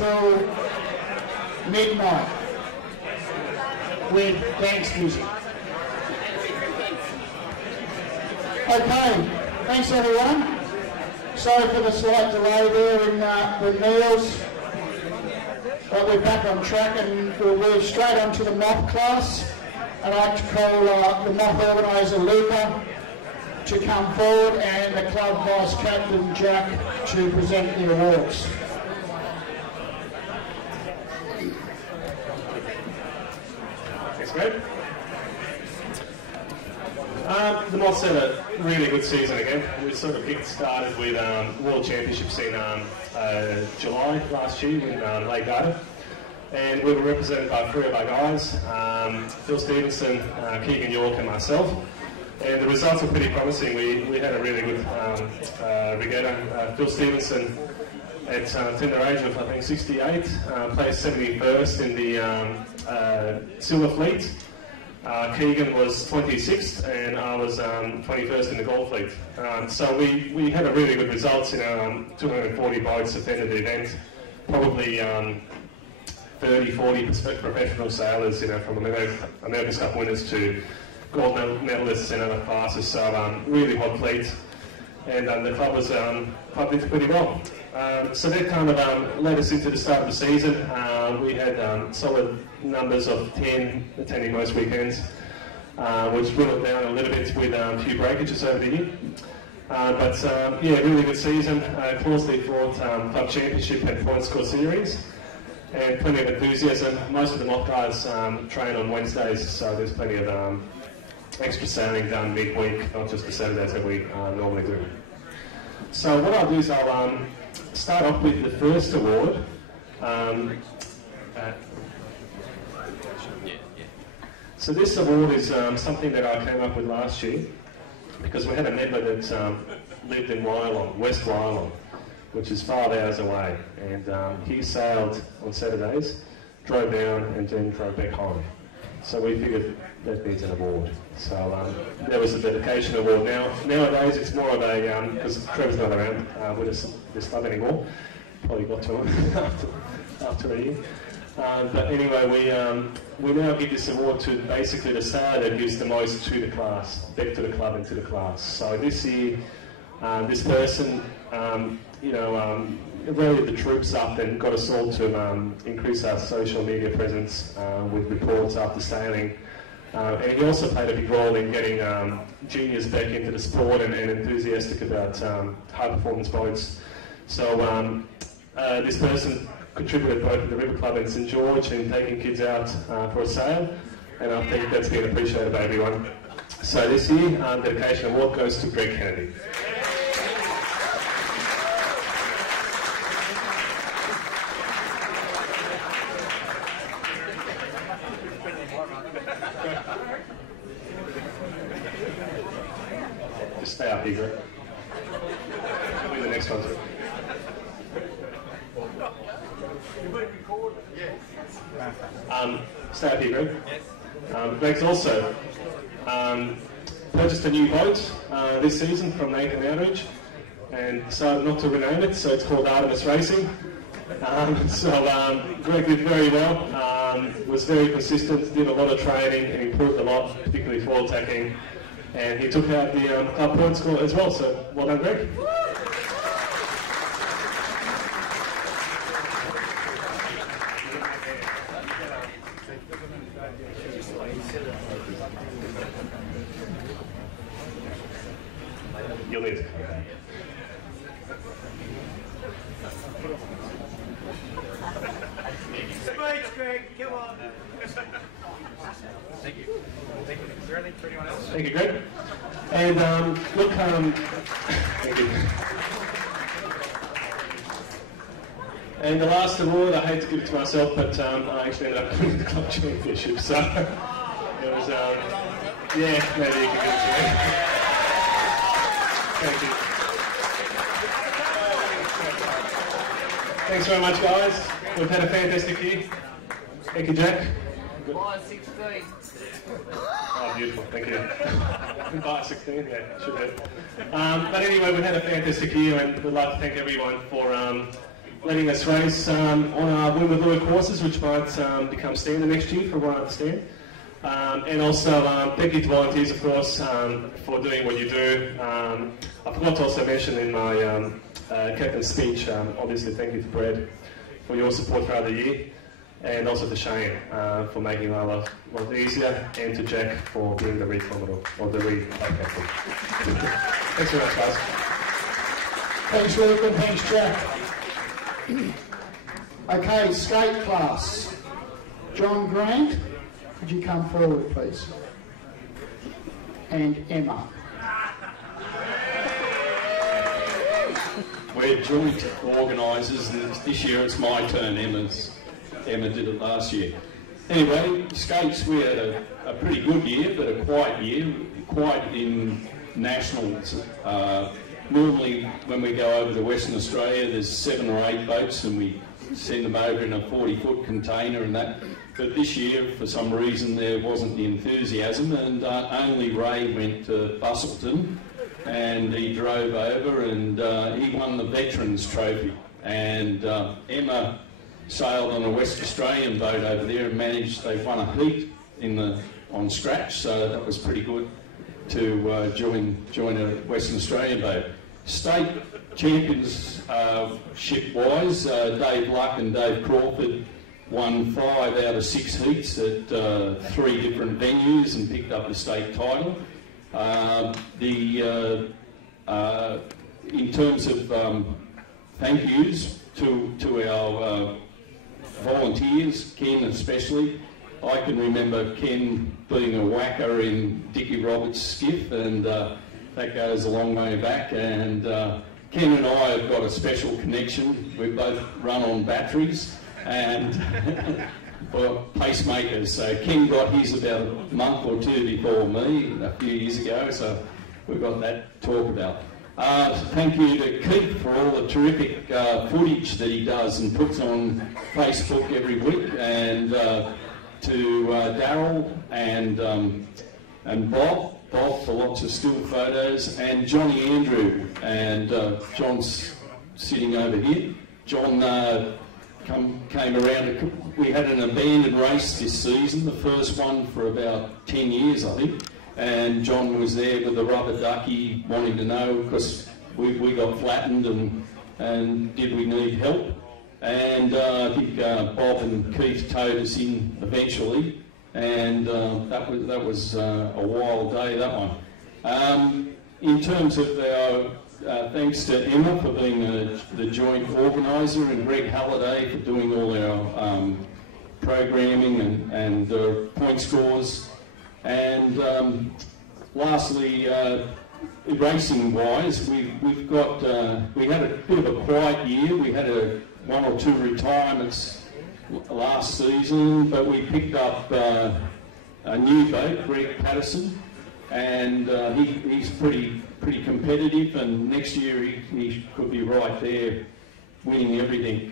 until midnight with dance music. Okay, thanks everyone. Sorry for the slight delay there in the meals, but we're back on track and we'll move straight on to the moth class. I'd like to call the moth organiser Luca to come forward and the club vice captain Jack to present the awards. Thanks, Greg. The Moths had a really good season again. We sort of kick-started with World Championships in July last year in Lake Garda. And we were represented by 3 of our guys, Phil Stevenson, Keegan York and myself. And the results were pretty promising. We had a really good regatta. Phil Stevenson, at tender age of I think 68, placed 71st in the Silver Fleet. Keegan was 26th and I was 21st in the Gold Fleet. So we had a really good results in our 240 boats attended the event. Probably 30-40 professional sailors, from America's Cup winners to gold medalists in other classes. So really hot fleet, and the club was did pretty well. So that kind of led us into the start of the season. We had solid numbers of 10 attending most weekends, which whittled down a little bit with a few breakages over the year. Yeah, really good season. Closely fought club championship and point score series, and plenty of enthusiasm. Most of the mock guys train on Wednesdays, so there's plenty of extra sailing done midweek, not just the Saturdays that we normally do. So what I'll do is I'll start off with the first award. So this award is something that I came up with last year because we had a member that lived in Wyalong, West Wyalong, which is 5 hours away, and he sailed on Saturdays, drove down and then drove back home. So we figured that needs an award. So there was a dedication award. Nowadays it's more of a, because Trevor's not around with us this club anymore, probably got to him after a year. But anyway, we now give this award to basically the sailor that gives the most to the class, back to the club and to the class. So this year, this person, rallied the troops up and got us all to increase our social media presence with reports after sailing. And he also played a big role in getting juniors back into the sport and enthusiastic about high performance boats. So this person contributed both to the River Club and St George in taking kids out for a sail, and I think that's been appreciated by everyone. So this year, dedication award goes to Greg Kennedy. Just stay up here, Greg. I'll be the next one too. Stay up here, Greg. Greg's also purchased a new boat this season from Nathan Outreach and decided not to rename it, so it's called Artemis Racing. Greg did very well, was very consistent, did a lot of training and improved a lot, particularly foil tacking, and he took out the club point score as well, so well done, Greg. You'll need to come back. Speech, Greg, come on. Thank you. Thank you. Is there anything for anyone else? Thank you, Greg. And look, thank you. And the last award, I hate to give it to myself, but I actually ended up winning the club championship, so it was, yeah, maybe you can give it to me. Thank you. Thanks very much, guys. We've had a fantastic year. Thank you, Jack. Line 16. Oh, beautiful. Thank you. By 16, yeah, should have. But anyway, we've had a fantastic year, and we'd like to thank everyone for letting us race on our Wimbledon courses, which might become standard next year, from what I understand. And also, thank you to volunteers, of course, for doing what you do. I forgot to also mention in my captain's speech, obviously, thank you to Brad for your support throughout the year, and also to Shane for making our life a lot easier, and to Jack for being the lead commodore, or the lead captain. Thanks very much, guys. Thanks, Luke, and thanks, Jack. Okay, skate class. John Grant, could you come forward, please? And Emma. We're joint organisers, and this year it's my turn. Emma did it last year. Anyway, skates, we had a pretty good year, but a quiet year, quiet in nationals. Normally, when we go over to Western Australia, there's 7 or 8 boats, and we send them over in a 40-foot container and that. But this year, for some reason, there wasn't the enthusiasm, and only Ray went to Busselton, and he drove over, and he won the Veterans Trophy. And Emma sailed on a West Australian boat over there and they won a heat on scratch, so that was pretty good to join a Western Australian boat. State champions ship-wise, Dave Luck and Dave Crawford won 5 out of 6 heats at 3 different venues and picked up the state title. In terms of thank yous to our volunteers, Ken especially. I can remember Ken being a whacker in Dickie Roberts' skiff, and that goes a long way back. And Ken and I have got a special connection. We both run on batteries and well, pacemakers. So Ken got his about a month or 2 before me, a few years ago, so we've got that to talk about. Thank you to Keith for all the terrific footage that he does and puts on Facebook every week, and to Daryl and Bob for lots of still photos, and Johnny Andrew, and John's sitting over here. John came around. We had an abandoned race this season, the first one for about 10 years, I think. And John was there with the rubber ducky, wanting to know, because we got flattened and did we need help? And I think Bob and Keith towed us in eventually, and that was a wild day, that one. In terms of our thanks to Emma for being the joint organiser, and Greg Halliday for doing all our programming and point scores. And lastly, racing-wise, we had a bit of a quiet year. We had 1 or 2 retirements last season, but we picked up a new boat, Greg Patterson, and he's pretty competitive. And next year he could be right there, winning everything.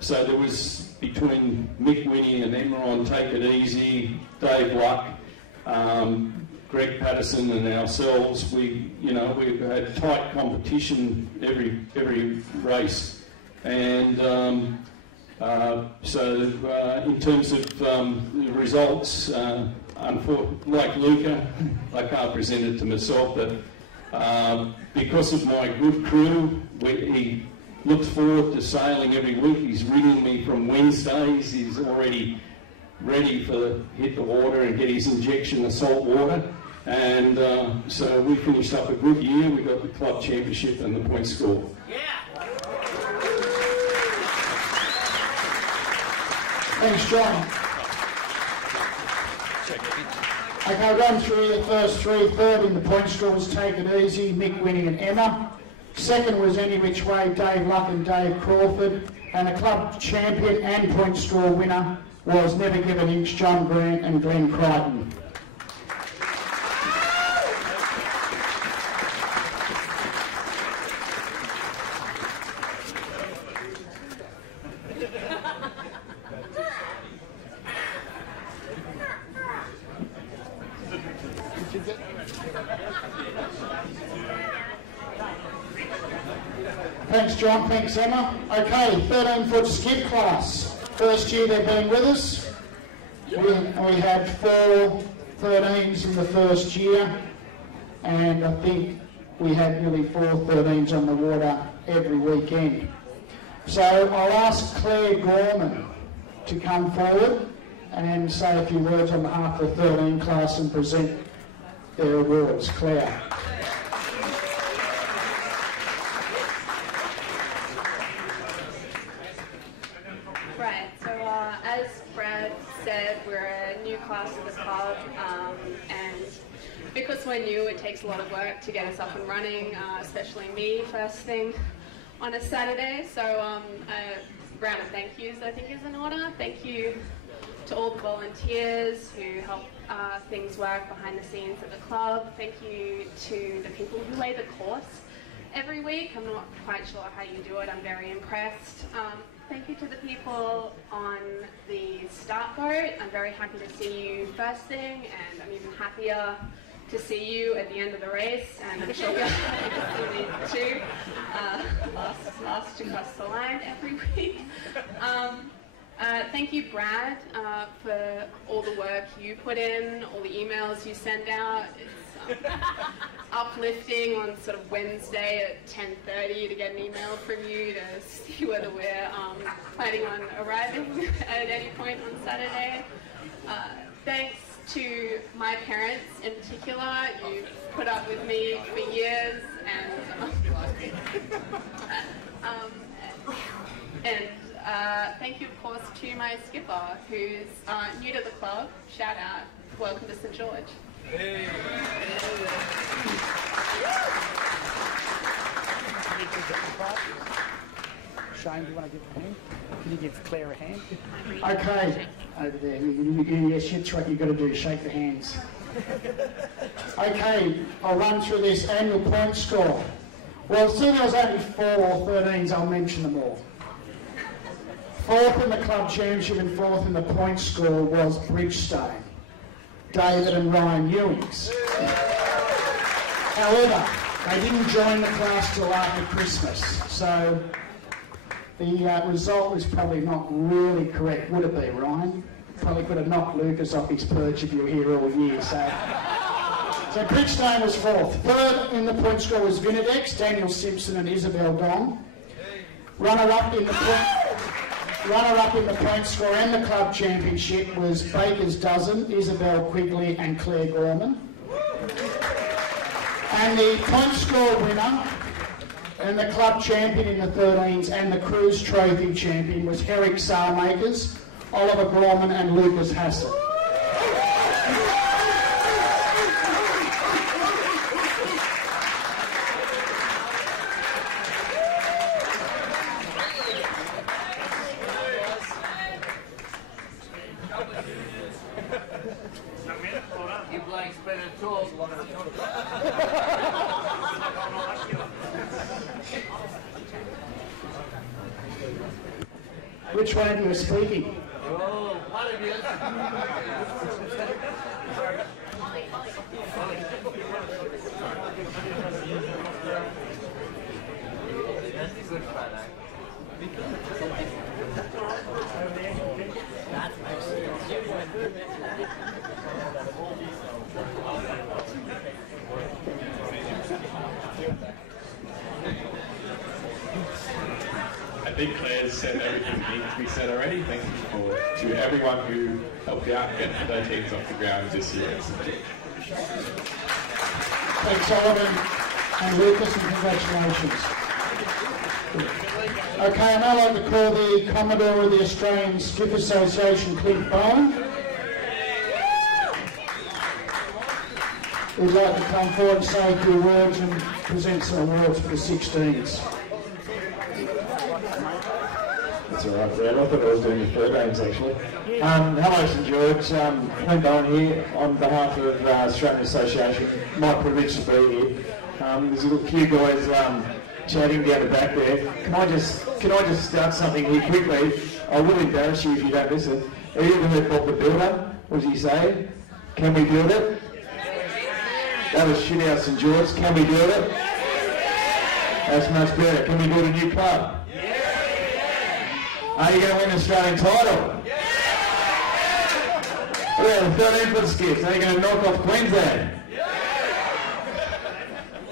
So there was, between Mick Winnie and Emma on Take It Easy, Dave Luck, Greg Patterson and ourselves, we've had tight competition every race. And in terms of the results, like Luca, I can't present it to myself, but because of my good crew, he looks forward to sailing every week. He's ringing me from Wednesdays. He's already ready to hit the water and get his injection of salt water. And so we finished up a good year. We got the club championship and the point score. Yeah. Thanks, John. Okay, I'll run through the first 3. Third in the point score was Take It Easy, Mick Winnie and Emma. Second was Any Which Way, Dave Luck and Dave Crawford. And the club champion and point score winner was Never Give an Inch, John Grant and Glenn Crichton. Thanks, John. Thanks, Emma. Okay, 13-foot skip class. First year they've been with us. We had 4 13s in the first year, and I think we had nearly 4 13s on the water every weekend. So I'll ask Claire Gorman to come forward and say a few words on behalf of the 13 class and present their awards. Claire. Right, so as Brad said, we're a new class of the club, and because we're new, it takes a lot of work to get us up and running, especially me first thing on a Saturday. So a round of thank yous, I think, is in order. Thank you to all the volunteers who help things work behind the scenes at the club. Thank you to the people who lay the course every week. I'm not quite sure how you do it. I'm very impressed. Thank you to the people on the start boat. I'm very happy to see you first thing, and I'm even happier to see you at the end of the race, and I'm sure you're happy to see me too. Last to cross the line every week. Thank you, Brad, for all the work you put in, all the emails you send out. It's uplifting on sort of Wednesday at 10:30 to get an email from you to see whether we're planning on arriving at any point on Saturday. Thanks to my parents in particular. You've put up with me for years, and thank you, of course, to my skipper, who's new to the club. Shout out. Welcome to St. George. Hey. Shane, do you want to give a hand? Can you give Claire a hand? Okay, over there. Yes, that's what you've got to do, shake the hands. Okay, I'll run through this annual point score. Well, seeing there was only 4 13s, I'll mention them all. 4th in the club championship and 4th in the point score was Bridgestone, David and Ryan Ewings. However, they didn't join the class till after Christmas, so the result was probably not really correct, would it be, Ryan? Probably could have knocked Lucas off his perch if you were here all year. So Bridgestone was 4th. 3rd in the point score was Vinadex, Daniel Simpson and Isabel Dong. Runner-up in the point score and the club championship was Baker's Dozen, Isabel Quigley and Claire Gorman. And the point score winner and the club champion in the 13s and the cruise trophy champion was Herrick Sailmakers, Oliver Gorman and Lucas Hassett. You blowing spread of tools. Which one of you is speaking? Oh, one of you. That's good fun, I think Claire's said everything that needs to be said already. Thank you to everyone who helped out get their teams off the ground this year. Thanks, Oliver and Lucas, and congratulations. Okay, and I'd like to call the Commodore of the Australian Skip Association, Clint Bowen. We'd like to come forward and say a few words and present some awards for the 16s. That's all right, Brad. I thought I was doing the 13s actually. Hello, St. George. Clint Bowen here on behalf of Australian Association. My privilege to be here. There's a few guys chatting down the back there. Can I just start something here quickly? I will embarrass you if you don't listen. Have you ever heard Bob the Builder? What does he say? Can we build it? That was shit out, St. George. Can we build it? That's much better. Can we build a new club? Are you going to win the Australian title? Yeah, the 13-foot skips. Are you going to knock off Queensland?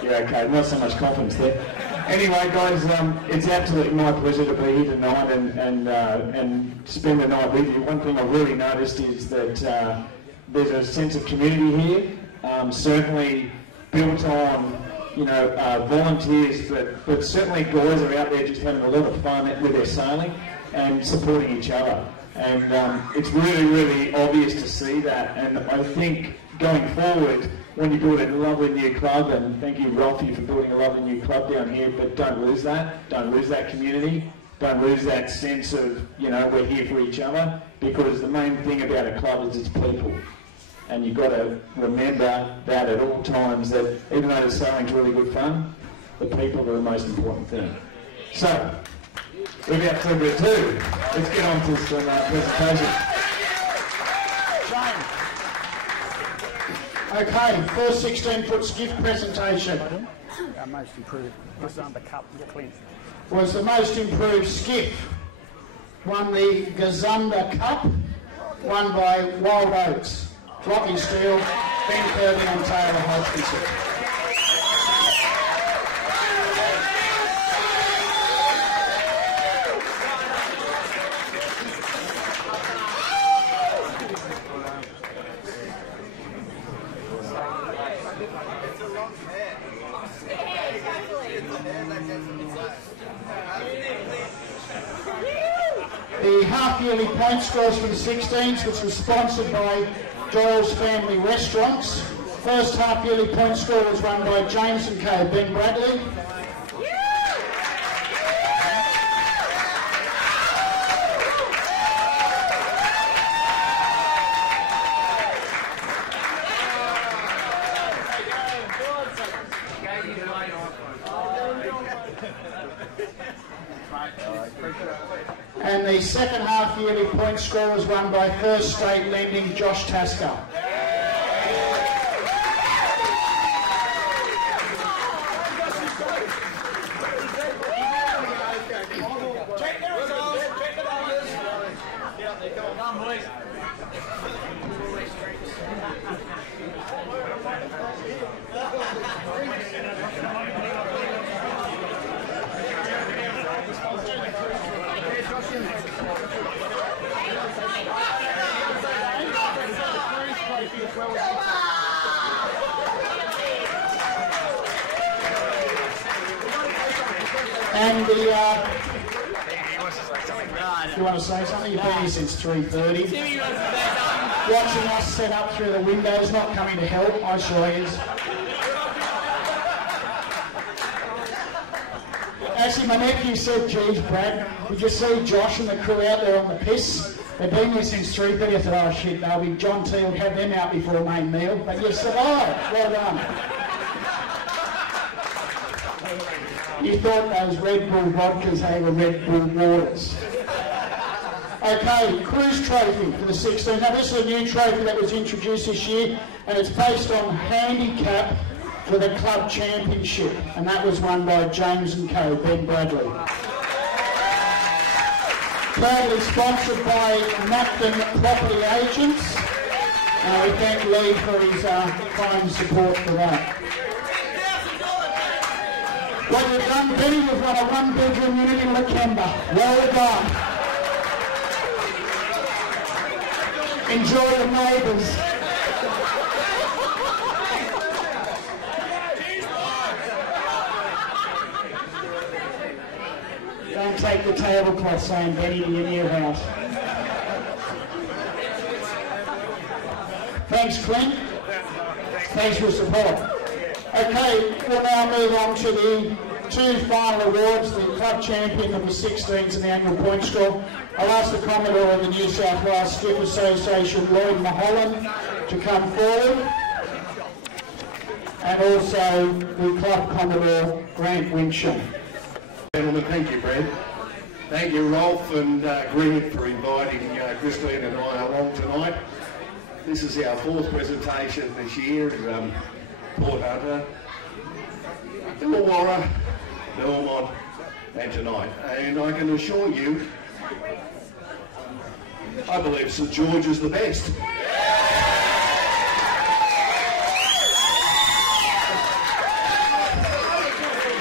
Yeah, okay. Not so much confidence there. Anyway, guys, it's absolutely my pleasure to be here tonight and spend the night with you. One thing I've really noticed is that there's a sense of community here, certainly built on, you know, volunteers, but certainly guys are out there just having a lot of fun with their sailing and supporting each other. And it's really, really obvious to see that. And I think going forward, when you build a lovely new club, and thank you, Ralphie, for building a lovely new club down here, but don't lose that. Don't lose that community. Don't lose that sense of, you know, we're here for each other, because the main thing about a club is its people. And you've got to remember that at all times, that even though the sailing's really good fun, the people are the most important thing. So, without further ado, let's get on to some presentation. Okay, first 16-foot skiff presentation. Our most improved Gazumba Cup Clint. Was the most improved skiff. Won the Gazumba Cup, won by Wild Oats, Rocky Steele, Ben Kirby and Taylor Hodgkinson. The half-yearly point scores for the 16s, which was sponsored by Doyle's Family Restaurants. First half-yearly point score was won by James & Co. Ben Bradley. And the second half-yearly point score was won by First State Lending Josh Tasker. And the, you want to say something? You've been here since 3:30. Watching us set up through the windows, not coming to help, I sure is. Actually, my nephew said, geez, Brad, did you see Josh and the crew out there on the piss? They've been here since 3:30. I thought, oh shit, they'll be John T will have them out before main meal. But you survived. Well done. You thought those Red Bull vodkas, they were Red Bull waters. Okay, Cruise Trophy for the 16. Now this is a new trophy that was introduced this year, and it's based on handicap for the club championship, and that was won by James & Co. Ben Bradley. Proudly sponsored by Macton Property Agents. We thank Lee for his kind support for that. What you've done, Benny, you've won a one-bedroom unit in Lakemba. Well done. Enjoy the neighbours. Don't take the tablecloth, saying Benny, to your new house. Thanks, Clint. Thanks for your support. Okay, we'll now move on to the two final awards, the club champion of the 16s and the annual point score. I'll ask the Commodore of the New South Wales Skiff Association, Lloyd Maholland, to come forward. And also the club Commodore, Grant Winchell. Gentlemen, thank you, Brad. Thank you, Rolf and Greg, for inviting Christine and I along tonight. This is our fourth presentation this year. Port Hunter, Illawarra, Belmont and tonight. And I can assure you, I believe St George is the best.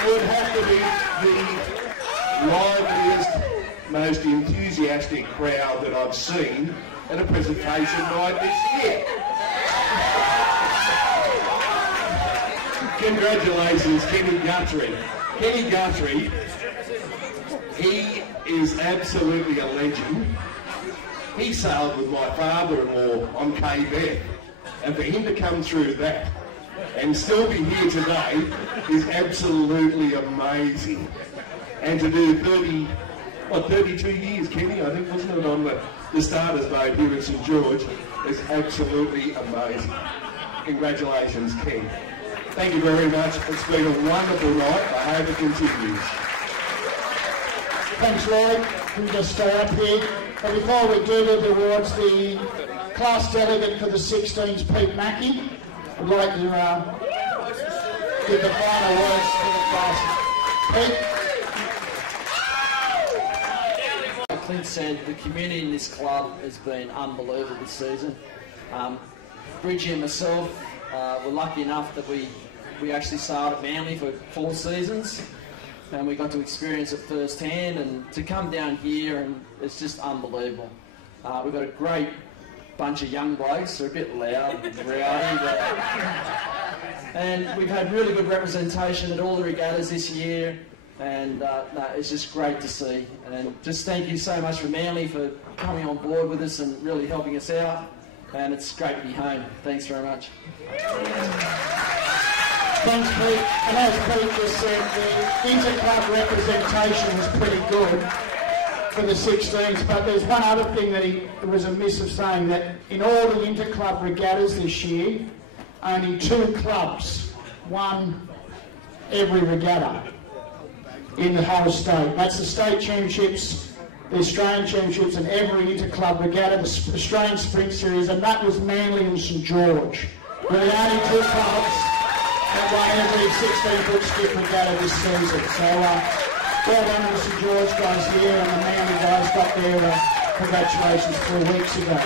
Would have to be the liveliest, most enthusiastic crowd that I've seen at a presentation night this year. Congratulations, Kenny Guthrie. Kenny Guthrie, he is absolutely a legend. He sailed with my father-in-law on Cape Beth, and for him to come through that and still be here today is absolutely amazing. And to do 32 years, Kenny, I think, wasn't it, on the starters boat here at St George, is absolutely amazing. Congratulations, Ken. Thank you very much. It's been a wonderful night. I hope it continues. Thanks, Lloyd. We just stay up here. But before we do the awards, the class delegate for the 16s, Pete Mackey, would like to give the final words for the class. Pete? Like Clint said, the community in this club has been unbelievable this season. Bridgie and myself were lucky enough that we actually sailed at Manly for 4 seasons, and we got to experience it firsthand, and to come down here, and it's just unbelievable. We've got a great bunch of young blokes. They're a bit loud and rowdy, and we've had really good representation at all the regattas this year, and it's just great to see. And just thank you so much for Manly for coming on board with us and really helping us out, and it's great to be home. Thanks very much. Thanks, Pete. And as Pete just said, the inter-club representation was pretty good for the 16s, but there's one other thing that he was amiss of saying, that in all the inter-club regattas this year, only 2 clubs won every regatta in the whole state. That's the state championships, the Australian championships, and every inter-club regatta, the Australian Sprint Series, and that was Manly and St George. We're the only 2 clubs that won every 16-foot skip regatta this season. So well done to the St George guys here, and the Manly guys got their congratulations 4 weeks ago.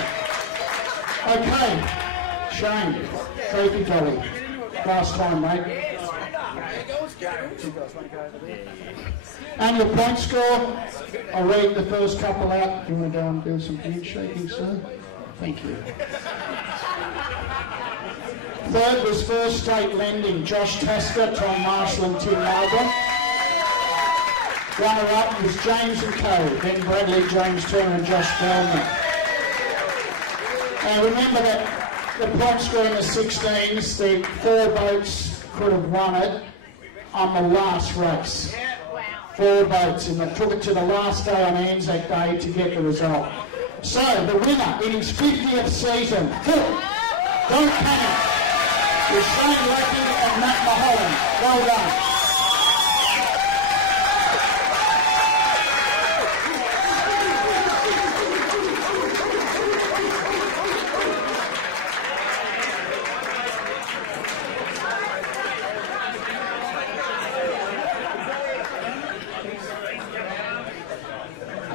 Okay, Shane, trophy dolly. Last time, mate. And your point score, I'll read the first couple out. Do you want to go and do some handshaking, sir? Thank you. Third was First State Lending, Josh Tasker, Tom Marshall and Tim Marlborough. Runner-up was James & Co, Ben Bradley, James Turner and Josh Feldman. And remember that the point score in the 16s, the 4 boats could have won it on the last race. 4 boats, and they took it to the last day on Anzac Day to get the result. So, the winner in his 50th season, Don't Panic, with Shane Lackey and Matt Mulholland. Well done.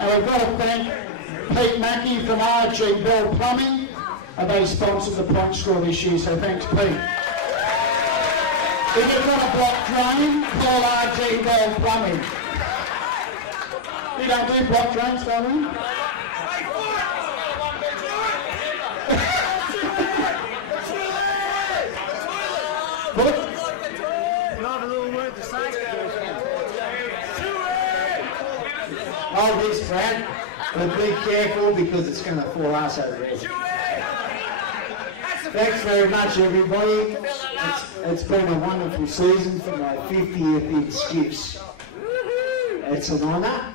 And we've got to thank Pete Mackey from RG Bell Plumbing. They sponsored the point score this year, so thanks, Pete. If you've got a block drain, call RG Bell Plumbing. You don't do block drains, don't you? What? Hold this, Brad, but be careful because it's going to fall us over there. Thanks very much, everybody. It's been a wonderful season for my 50th in skips. It's an honour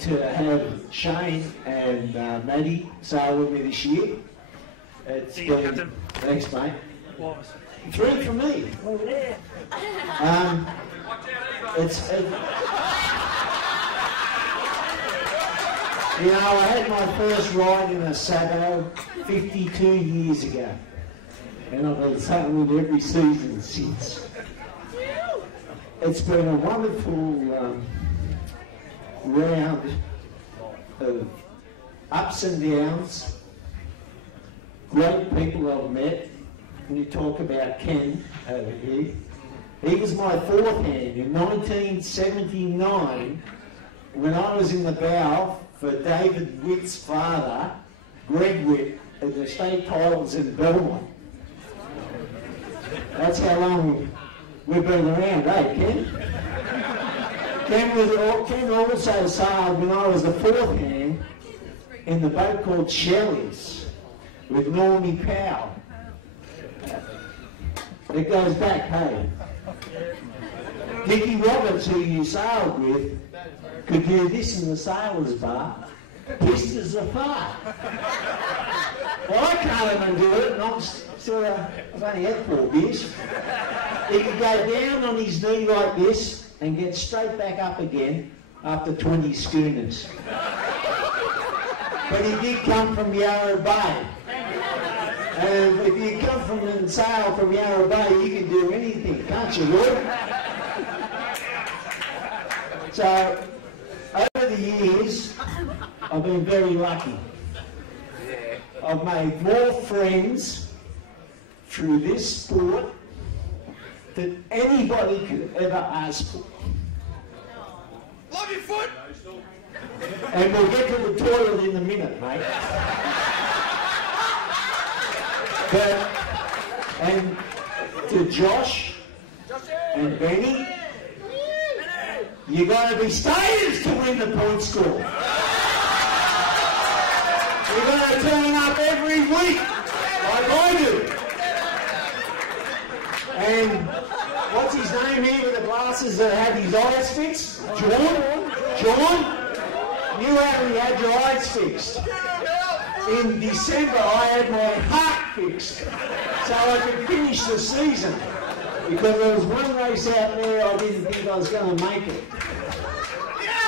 to have Shane and Maddie sail with me this year. It's been, thanks, mate. 3 for me. You know, I had my first ride in a Sabo 52 years ago, and I've been sailing every season since. it's been a wonderful round of ups and downs, great people I've met. When you talk about Ken over here, he was my fourth hand in 1979 when I was in the bow for David Witt's father, Greg Witt, at the state titles in Belmont. That's how long we've been around, eh, Ken? Ken also sailed when I was the fourth hand in the boat called Shelley's with Normie Powell. It goes back, hey. Dickie Roberts, who you sailed with, could do this in the sailors' bar. Pissed as a fart. Well, I can't even do it, and I've only had 4 beers. He could go down on his knee like this and get straight back up again after 20 schooners. But he did come from Yarra Bay. And if you come from and sail from Yarra Bay, you can do anything, can't you, Lord? So, over the years, I've been very lucky. I've made more friends through this sport than anybody could ever ask for. Love your foot! And we'll get to the toilet in a minute, mate. And to Josh and Benny, you got to be stayers to win the point score. You're going to turn up every week, like I do. And what's his name here with the glasses that had his eyes fixed? John? You haven't had your eyes fixed. In December, I had my heart fixed so I could finish the season. Because there was one race out there I didn't think I was going to make it.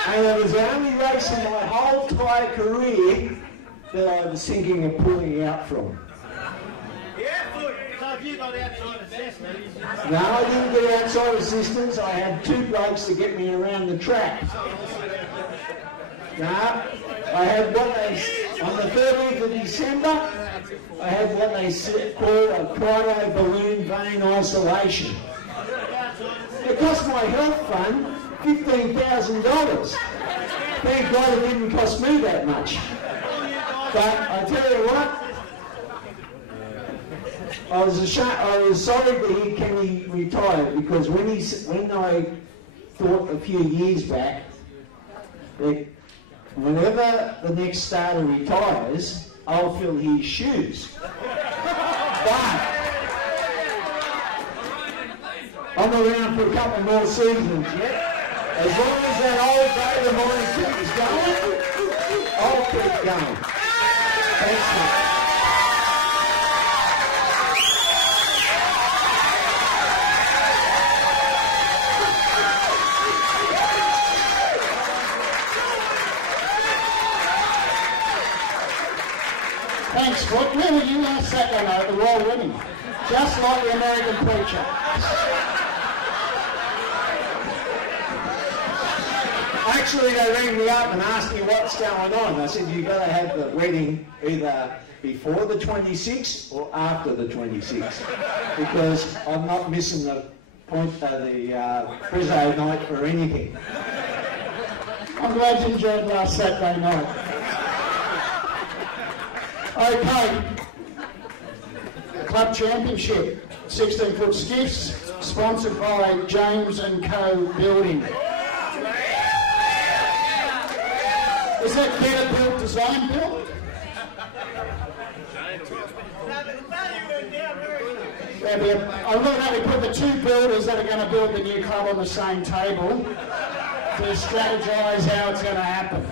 And it was the only race in my whole entire career that I was thinking of pulling out from. So if you got outside assessment? No, I didn't get outside assistance. I had 2 blokes to get me around the track. No, I had what they, on the 13th of December, I had what they call a cryo balloon vein isolation. It cost my health fund $15,000. Thank God it didn't cost me that much. But I tell you what, I was sorry to hear Kenny retire, because when I thought a few years back that whenever the next starter retires, I'll fill his shoes. But I'm around for a couple more seasons yet. As long as that old day of mine keeps going, I'll keep going. Thanks, mate. Thanks, Foot. Where were you last Saturday night at the Royal Wedding? Just like the American preacher. Actually, they rang me up and asked me what's going on. I said, you've got to have the wedding either before the 26th or after the 26th, because I'm not missing the Frizzo night for anything. I'm glad you enjoyed last Saturday night. Okay, Club Championship, 16-foot skiffs, sponsored by James & Co. Building. Is that Better Built, Design Built? I'm going to have to put the 2 builders that are going to build the new club on the same table to strategise how it's going to happen.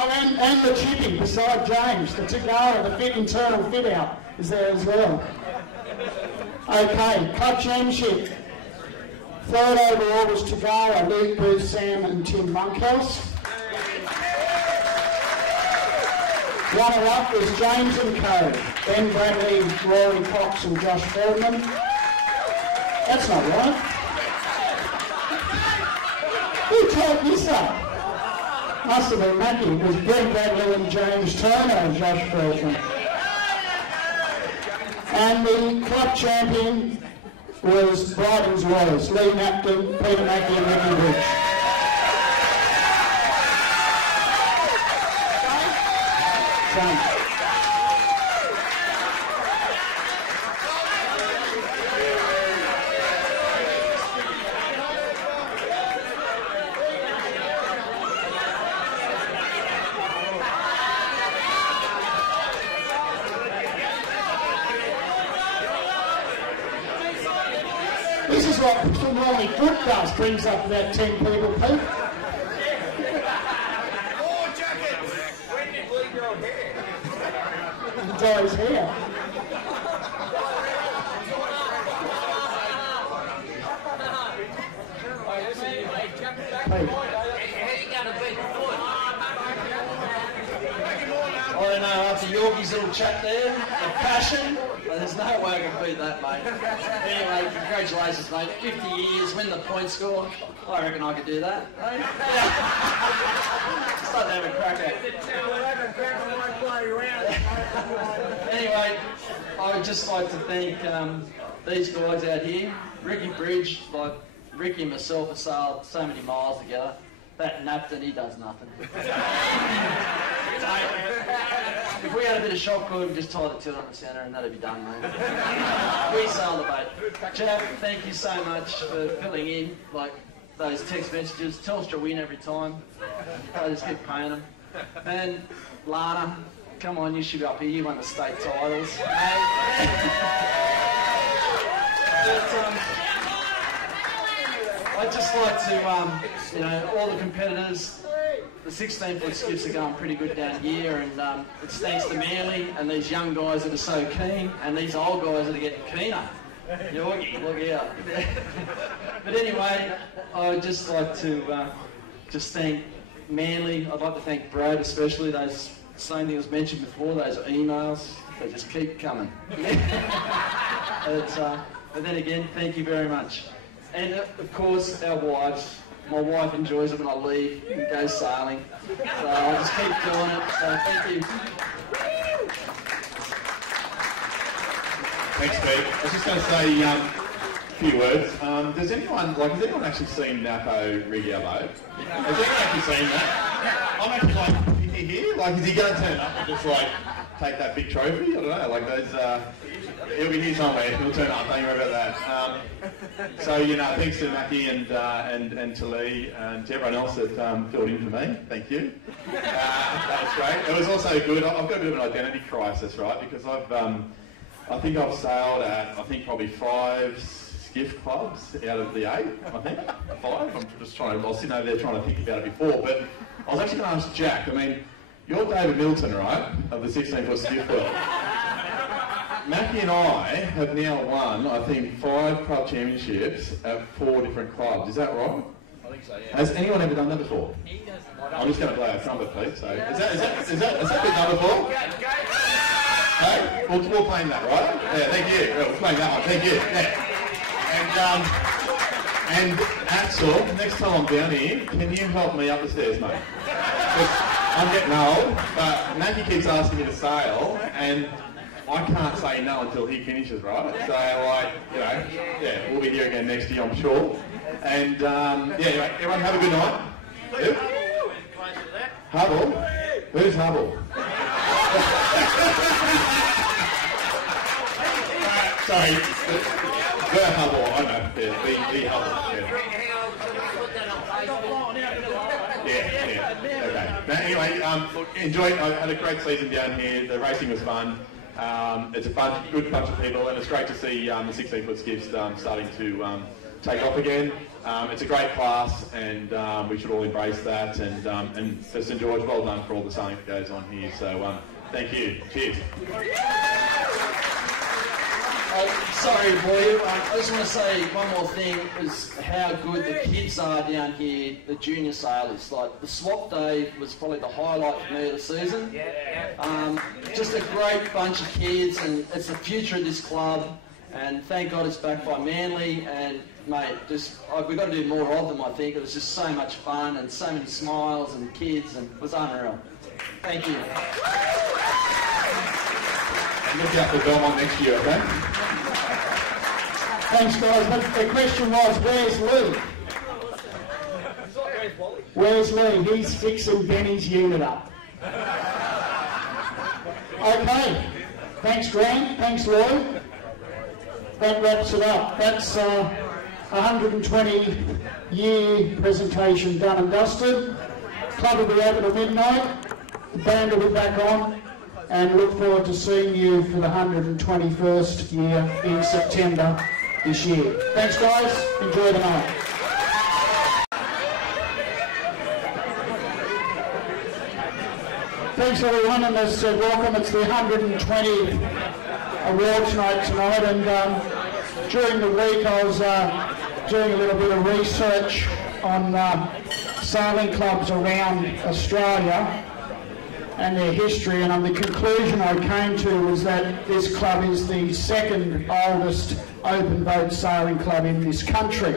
Oh, and the chipping beside James, the Tagara, the internal fit out is there as well. Okay, Club Championship. 3rd overall was Tagara, Luke Booth, Sam and Tim Monkhouse. Runner-up was James & Co. Ben Bradley, Rory Cox and Josh Feldman. That's not right. like this though? Must have been Mackie. It was Greg Bradley and James Turner and Josh Felton. And the club champion was Brighton's Warriors, Lee Napton, Peter Mackie and Ricky Bridge. This is what normally foot does, brings up about 10 people, Pete. More jackets! When did we grow hair? Dye his hair. I don't know, after Yorkie's little chat there, the passion, there's no way I can beat that, mate. Anyway, congratulations, mate. 50 years, win the point score. I reckon I could do that. Start to have a crack at. Anyway, I would just like to thank these guys out here. Ricky Bridge, like Ricky and myself have sailed so many miles together. That Napton, he does nothing. If we had a bit of shot cord, we'd just tie the tilt on the centre and that'd be done, mate. We sail the boat. Jack, thank you so much for filling in like those text messages. Telstra win every time. I just keep paying them. And Lana, come on, you should be up here. You won the state titles. I'd just like to, all the competitors, the 16-foot skiffs are going pretty good down here, and it's thanks to Manly and these young guys that are so keen, and these old guys that are getting keener. Yorkie, look out. But anyway, I would just like to just thank Manly. I'd like to thank Brad especially. Those same thing was mentioned before, those emails, they just keep coming. But then again, thank you very much. And of course, our wives. My wife enjoys it when I leave and go sailing. So I'll just keep doing it. So thank you. Thanks, Pete. I was just going to say a few words. Has anyone actually seen Napo rig our boat? Has anyone actually seen that? I'm actually like, is he here? Like, is he going to turn up and just like take that big trophy? I don't know. Like those. He'll be here somewhere. He'll turn up. Don't you worry about that. So thanks to Mackie and to Lee and to everyone else that filled in for me. Thank you. That was great. It was also good. I've got a bit of an identity crisis, right? Because I think I've sailed at probably 5 skiff clubs out of the 8. I think 5. I'm just trying. I was sitting over there trying to think about it before, but I was actually going to ask Jack. I mean, you're David Milton, right, of the 16-foot skiff world. Mackie and I have now won, I think, 5 club championships at 4 different clubs. Is that right? I think so, yeah. Has anyone ever done that before? I'm just going to play a trumpet, please. So, has that been done before? Hey, we'll claim that, right? Yeah, thank you. We'll claim that one. Thank you. Yeah. And Axel, next time I'm down here, can you help me up the stairs, mate? I'm getting old, but Mackie keeps asking me to sail, and I can't say no until he finishes, right? So, we'll be here again next year, I'm sure. And, anyway, everyone have a good night. Who? Hubble? Who's Hubble? Sorry. The Hubble, I know. Yeah, the Hubble. Yeah. Okay. Now, anyway, enjoy. I had a great season down here. The racing was fun. It's a good bunch of people, and it's great to see the 16-foot skiffs starting to take off again. It's a great class, and we should all embrace that. And for St George, well done for all the sailing that goes on here. So thank you. Cheers. Sorry, boy. I just want to say one more thing, is how good the kids are down here, the junior sailors. Like, the swap day was probably the highlight for me of the season. Just a great bunch of kids, and it's the future of this club. And thank God it's backed by Manly, and mate, we've got to do more of them, I think. It was just so much fun and so many smiles and kids, and it was unreal. Thank you. Look out for Belmont next year, okay? Thanks, guys. But the question was, where's Lee? Where's Lee? He's fixing Benny's unit up. Okay. Thanks, Grant. Thanks, Lloyd. That wraps it up. That's a 120-year presentation done and dusted. Club will be open at midnight. The band will be back on. And look forward to seeing you for the 121st year in September this year. Thanks, guys. Enjoy the night. Thanks, everyone, and as said, welcome. It's the 120th awards night tonight, and during the week I was doing a little bit of research on sailing clubs around Australia and their history, and the conclusion I came to was that this club is the second oldest open boat sailing club in this country.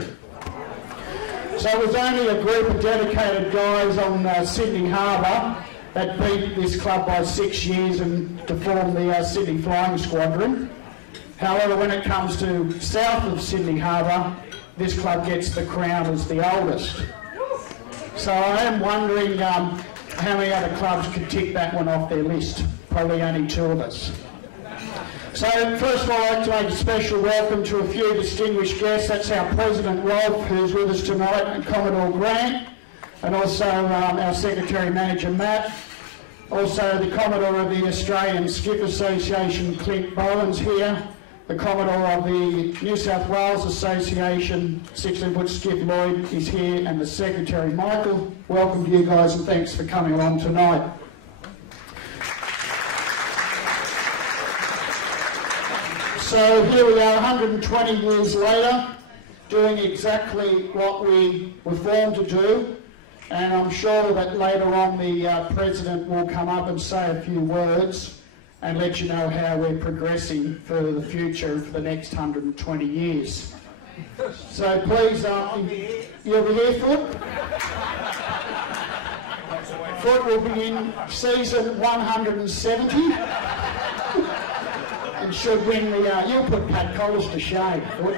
So it was only a group of dedicated guys on Sydney Harbour that beat this club by 6 years and to form the Sydney Flying Squadron. However, when it comes to south of Sydney Harbour, this club gets the crown as the oldest. So I am wondering how many other clubs could tick that one off their list. Probably only 2 of us. So first of all, I'd like to make a special welcome to a few distinguished guests. That's our President Rob, who's with us tonight, and Commodore Grant, and also our Secretary-Manager Matt, also the Commodore of the Australian Skiff Association, Clint Bowen's here, the Commodore of the New South Wales Association, 16-foot skiff Lloyd is here, and the Secretary Michael. Welcome to you guys, and thanks for coming along tonight. So here we are 120 years later, doing exactly what we were formed to do, and I'm sure that later on the President will come up and say a few words and let you know how we're progressing for the future for the next 120 years. So please, you'll be here, Foot? Foot will be in season 170 and should win the, you'll put Pat Collins to shame, Foot.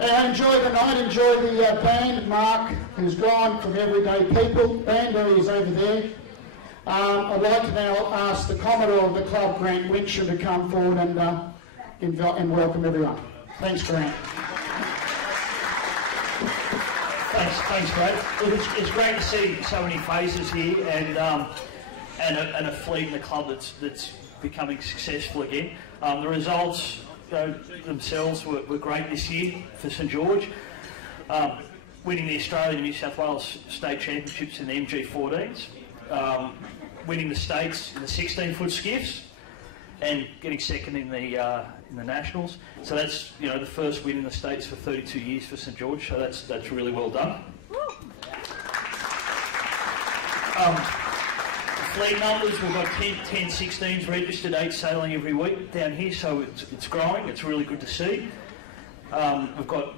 Enjoy the night, enjoy the band, Mark, who's gone from Everyday People. Banbury is over there. I'd like to now ask the Commodore of the club, Grant Winsham, to come forward and welcome everyone. Thanks, Grant. Thanks, Grant. It's great to see so many faces here and a fleet in the club that's becoming successful again. The results themselves were great this year for St George, winning the Australian and New South Wales State Championships in the MG14s, winning the states in the 16-foot skiffs, and getting second in the nationals. So that's the first win in the states for 32 years for St George. So that's really well done. Fleet numbers, we've got 10 16s registered, 8 sailing every week down here, so it's growing. It's really good to see. We've got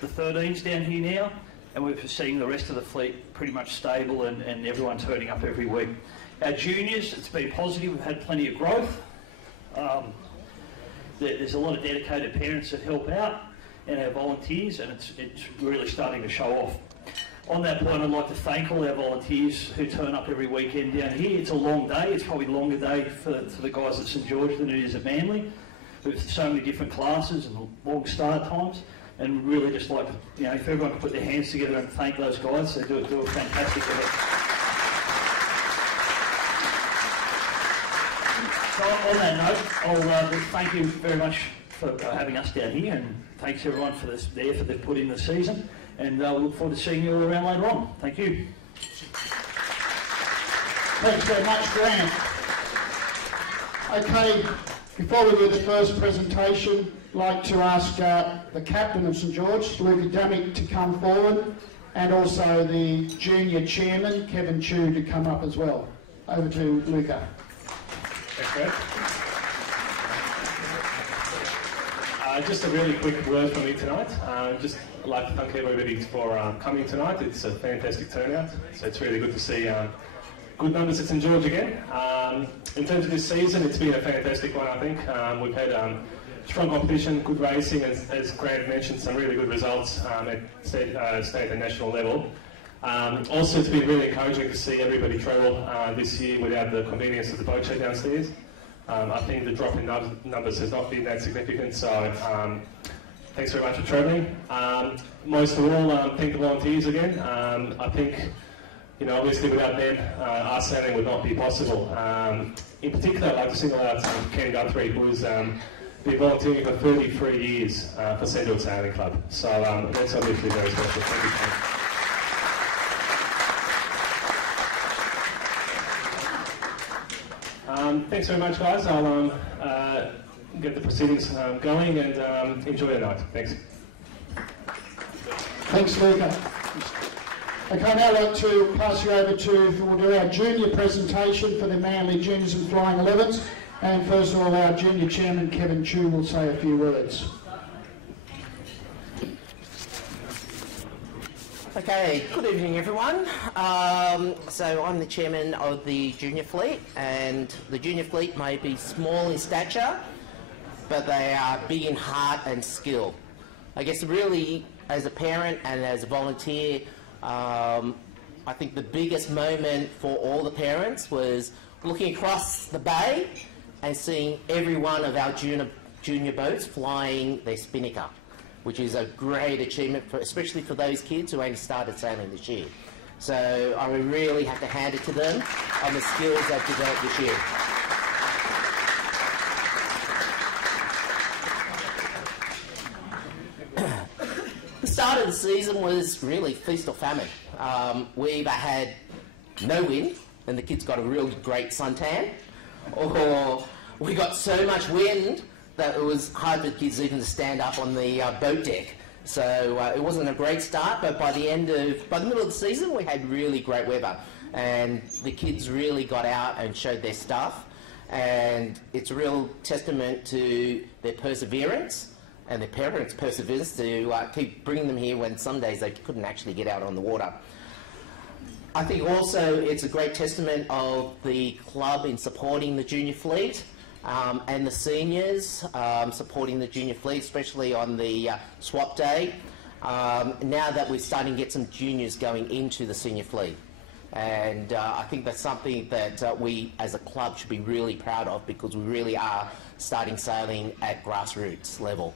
the 13s down here now, and we're seeing the rest of the fleet pretty much stable and everyone turning up every week. Our juniors, it's been positive. We've had plenty of growth. There's a lot of dedicated parents that help out, and our volunteers, and it's really starting to show off. On that point, I'd like to thank all our volunteers who turn up every weekend down here. It's a long day. It's probably a longer day for the guys at St George than it is at Manly. With so many different classes and long start times. And really just like, if everyone could put their hands together and thank those guys, they do a fantastic job. So on that note, I'll thank you very much for having us down here, and thanks everyone for the effort they've put in the season. And we look forward to seeing you all around later on. Thank you. Thanks very much, Grant. Okay, before we do the first presentation, I'd like to ask the captain of St George, Luca Damick, to come forward, and also the junior chairman, Kevin Chu, to come up as well. Over to Luca. Thanks, Grant. Just a really quick word from me tonight. Just like to thank everybody for coming tonight. It's a fantastic turnout, so it's really good to see good numbers at St George again. In terms of this season, it's been a fantastic one, I think. We've had strong competition, good racing, and as Grant mentioned, some really good results at state and national level. Also, it's been really encouraging to see everybody travel this year without the convenience of the boat show downstairs. I think the drop in numbers has not been that significant, so thanks very much for travelling. Most of all, thank the volunteers again. I think, obviously without them, our sailing would not be possible. In particular, I'd like to single out Ken Guthrie, who's been volunteering for 33 years for St George Sailing Club. So that's obviously very special. Thank you, Ken. Thanks very much, guys. I'll get the proceedings going and enjoy the night. Thanks. Thanks, Luca. Okay, I'd now like to pass you over to, we'll do our junior presentation for the Manly Juniors and Flying 11s. And first of all, our junior chairman, Kevin Chu, will say a few words. Okay, good evening everyone. So I'm the chairman of the junior fleet, and the junior fleet may be small in stature, but they are big in heart and skill. I guess really, as a parent and as a volunteer, I think the biggest moment for all the parents was looking across the bay and seeing every one of our junior boats flying their spinnaker, which is a great achievement, especially for those kids who only started sailing this year. So I really have to hand it to them on the skills they've developed this year. The start of the season was really feast or famine. We either had no wind and the kids got a real great suntan, or we got so much wind that it was hard for the kids even to stand up on the boat deck. So it wasn't a great start, but by the middle of the season, we had really great weather, and the kids really got out and showed their stuff. And it's a real testament to their perseverance and their parents' perseverance to keep bringing them here when some days they couldn't actually get out on the water. I think also it's a great testament of the club in supporting the junior fleet. And the seniors supporting the junior fleet, especially on the swap day, now that we're starting to get some juniors going into the senior fleet. And I think that's something that we as a club should be really proud of, because we really are starting sailing at grassroots level.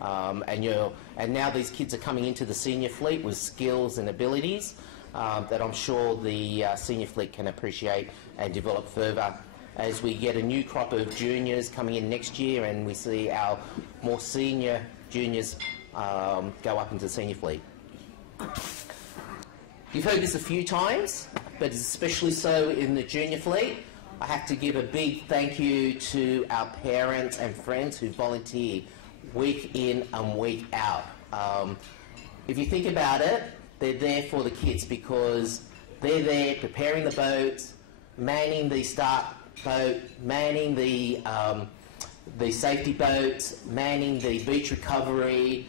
And now these kids are coming into the senior fleet with skills and abilities that I'm sure the senior fleet can appreciate and develop further, as we get a new crop of juniors coming in next year and we see our more senior juniors go up into the senior fleet. You've heard this a few times, but especially so in the junior fleet. I have to give a big thank you to our parents and friends who volunteer week in and week out. If you think about it, they're there for the kids because they're there preparing the boats, manning the start boat, manning the safety boats, manning the beach recovery,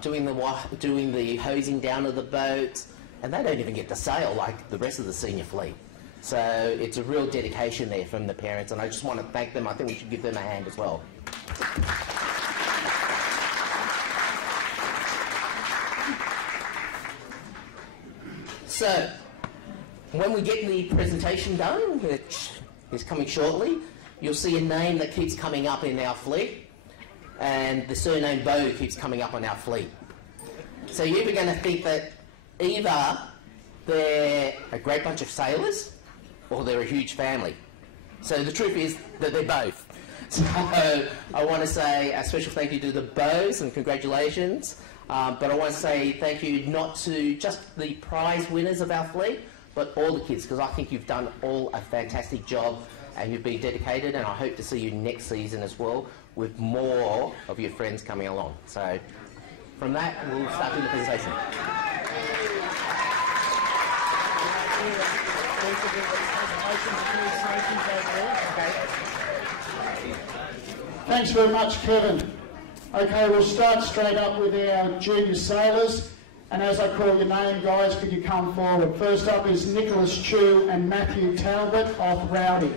doing the hosing down of the boats, and they don't even get to sail like the rest of the senior fleet. So it's a real dedication there from the parents, and I just want to thank them. I think we should give them a hand as well. So when we get the presentation done, which is coming shortly, you'll see a name that keeps coming up in our fleet, and the surname Bow keeps coming up on our fleet. So you're either going to think that either they're a great bunch of sailors or they're a huge family. So the truth is that they're both. So I want to say a special thank you to the Bows and congratulations. But I want to say thank you not to just the prize winners of our fleet, but all the kids, because I think you've done all a fantastic job and you've been dedicated, and I hope to see you next season as well with more of your friends coming along. So from that, we'll start doing the presentation. Thanks very much, Kevin. Okay, we'll start straight up with our junior sailors. And as I call your name, guys, could you come forward? First up is Nicholas Chu and Matthew Talbot off Rowdy.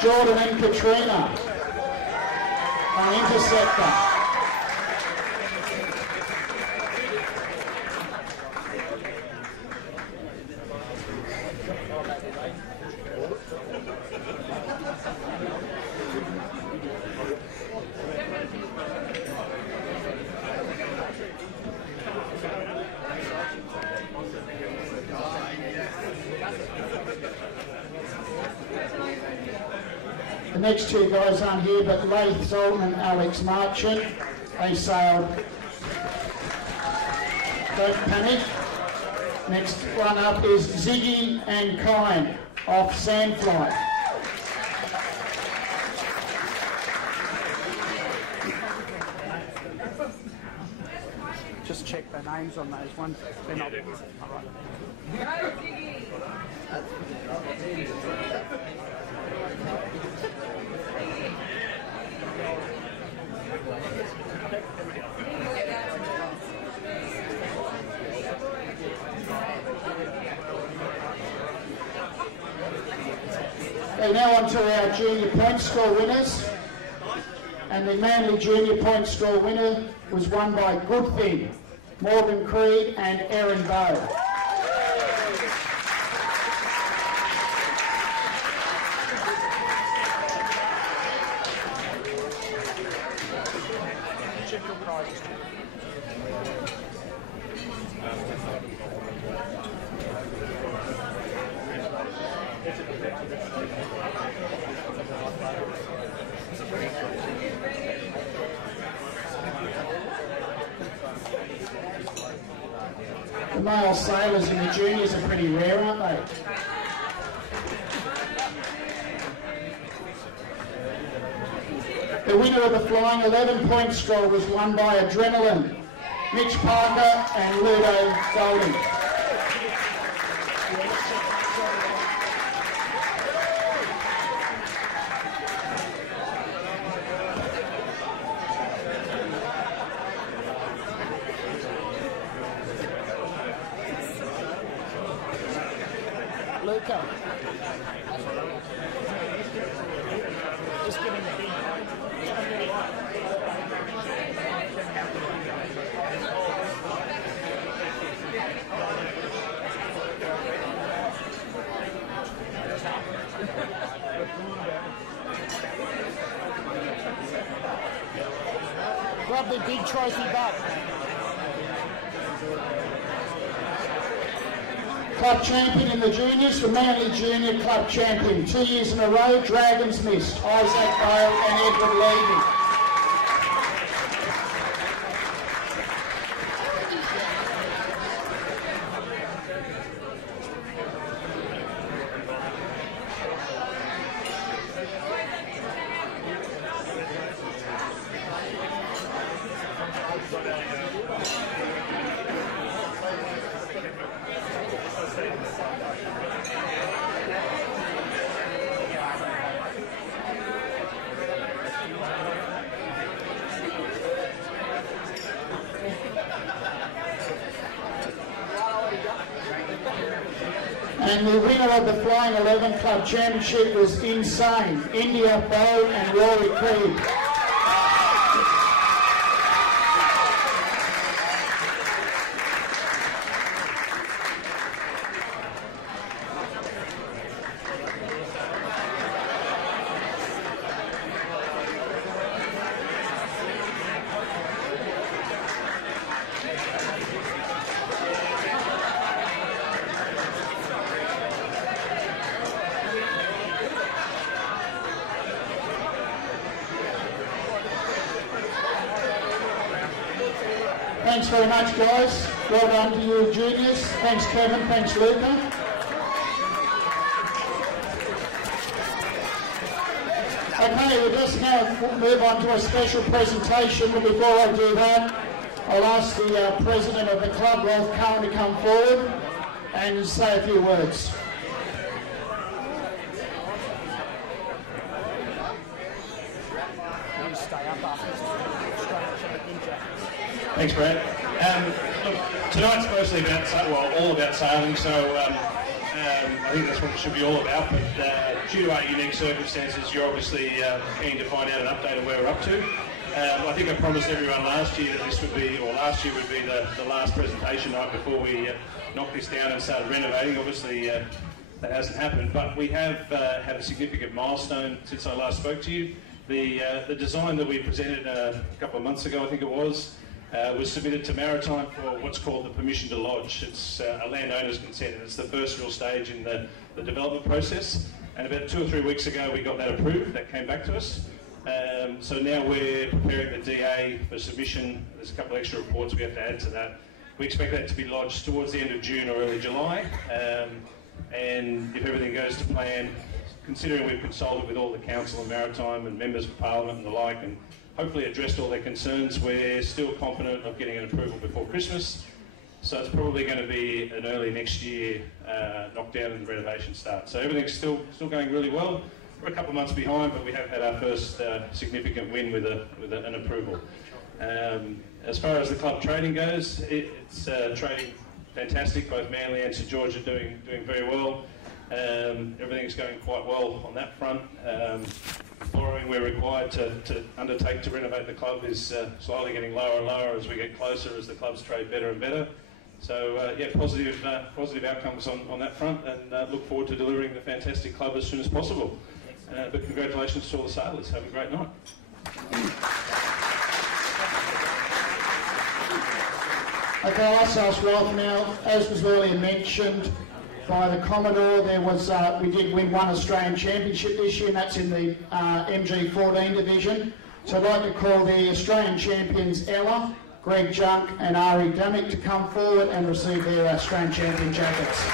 Jordan and Katrina, an interceptor. The next two guys aren't here, but Laith Zoltan and Alex Marchant, they sailed. Don't panic. Next one up is Ziggy and Kine off Sandfly. Just check the names on those ones. They're not. All right. Okay, now on to our junior point score winners. And the Manly junior point score winner was won by Goodfin, Morgan Creed and Erin Bowe. The male sailors and the juniors are pretty rare, aren't they? The winner of the flying 11-point score was won by Adrenaline, Mitch Parker and Ludo Golding. Luca. Just give him the beat. Grab the big trophy back. Club champion in the juniors, the Manly Junior Club champion. 2 years in a row, Dragons missed. Isaac Bale and Edward Levy. And the winner of the Flying 11 Club Championship was Insane, India Bowe and Rory Creed. Thanks very much, guys. Well done to you, juniors. Thanks, Kevin. Thanks, Luca. Okay, we're just going to move on to a special presentation, but before I do that, I'll ask the President of the club, Rolf Cohen, to come forward and say a few words. Thanks, Brad. Look, tonight's mostly about, all about sailing, so I think that's what it should be all about. But due to our unique circumstances, you're obviously keen to find out an update of where we're up to. I think I promised everyone last year that this would be, or last year would be the last presentation night before we knocked this down and started renovating. Obviously, that hasn't happened, but we have had a significant milestone since I last spoke to you. The design that we presented a couple of months ago, I think it was submitted to Maritime for what's called the permission to lodge. It's a landowner's consent, and it's the first real stage in the development process. And about 2 or 3 weeks ago, we got that approved. That came back to us. So now we're preparing the DA for submission. There's a couple of extra reports we have to add to that. We expect that to be lodged towards the end of June or early July. And if everything goes to plan, considering we've consulted with all the Council and Maritime and members of Parliament and the like, and hopefully addressed all their concerns, we're still confident of getting an approval before Christmas. So it's probably going to be an early next year knockdown and the renovation start. So everything's still going really well. We're a couple of months behind, but we have had our first significant win with an approval. As far as the club trading goes, it's trading fantastic. Both Manly and St George are doing very well. Everything's going quite well on that front. Borrowing we're required to undertake to renovate the club is slowly getting lower and lower as we get closer, as the clubs trade better and better. So yeah, positive outcomes on that front, and look forward to delivering the fantastic club as soon as possible. But congratulations to all the sailors. Have a great night. Okay, I'll ask Rolf now. As was earlier mentioned by the Commodore, there was we did win one Australian Championship this year, and that's in the MG14 division. So I'd like to call the Australian champions Ella, Greg Junk and Ari Damick to come forward and receive their Australian champion jackets.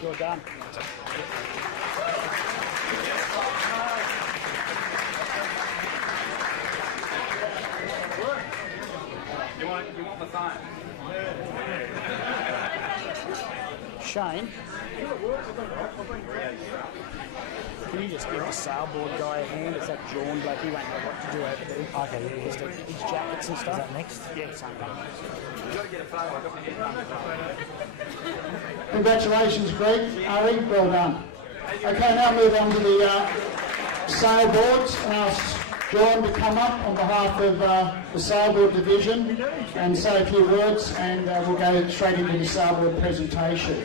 You're done. You want the sign? Shane, can you just give the sailboard guy a hand? It's that John bloke, he won't know what to do over there. Okay, yeah. Just his jackets and stuff. Is that next? Yeah, same thing. You've got to get a photo. Congratulations, Greg, Ari, well done. Okay, now move on to the sailboards. And ask John to come up on behalf of the sailboard division and say a few words, and we'll go straight into the sailboard presentation.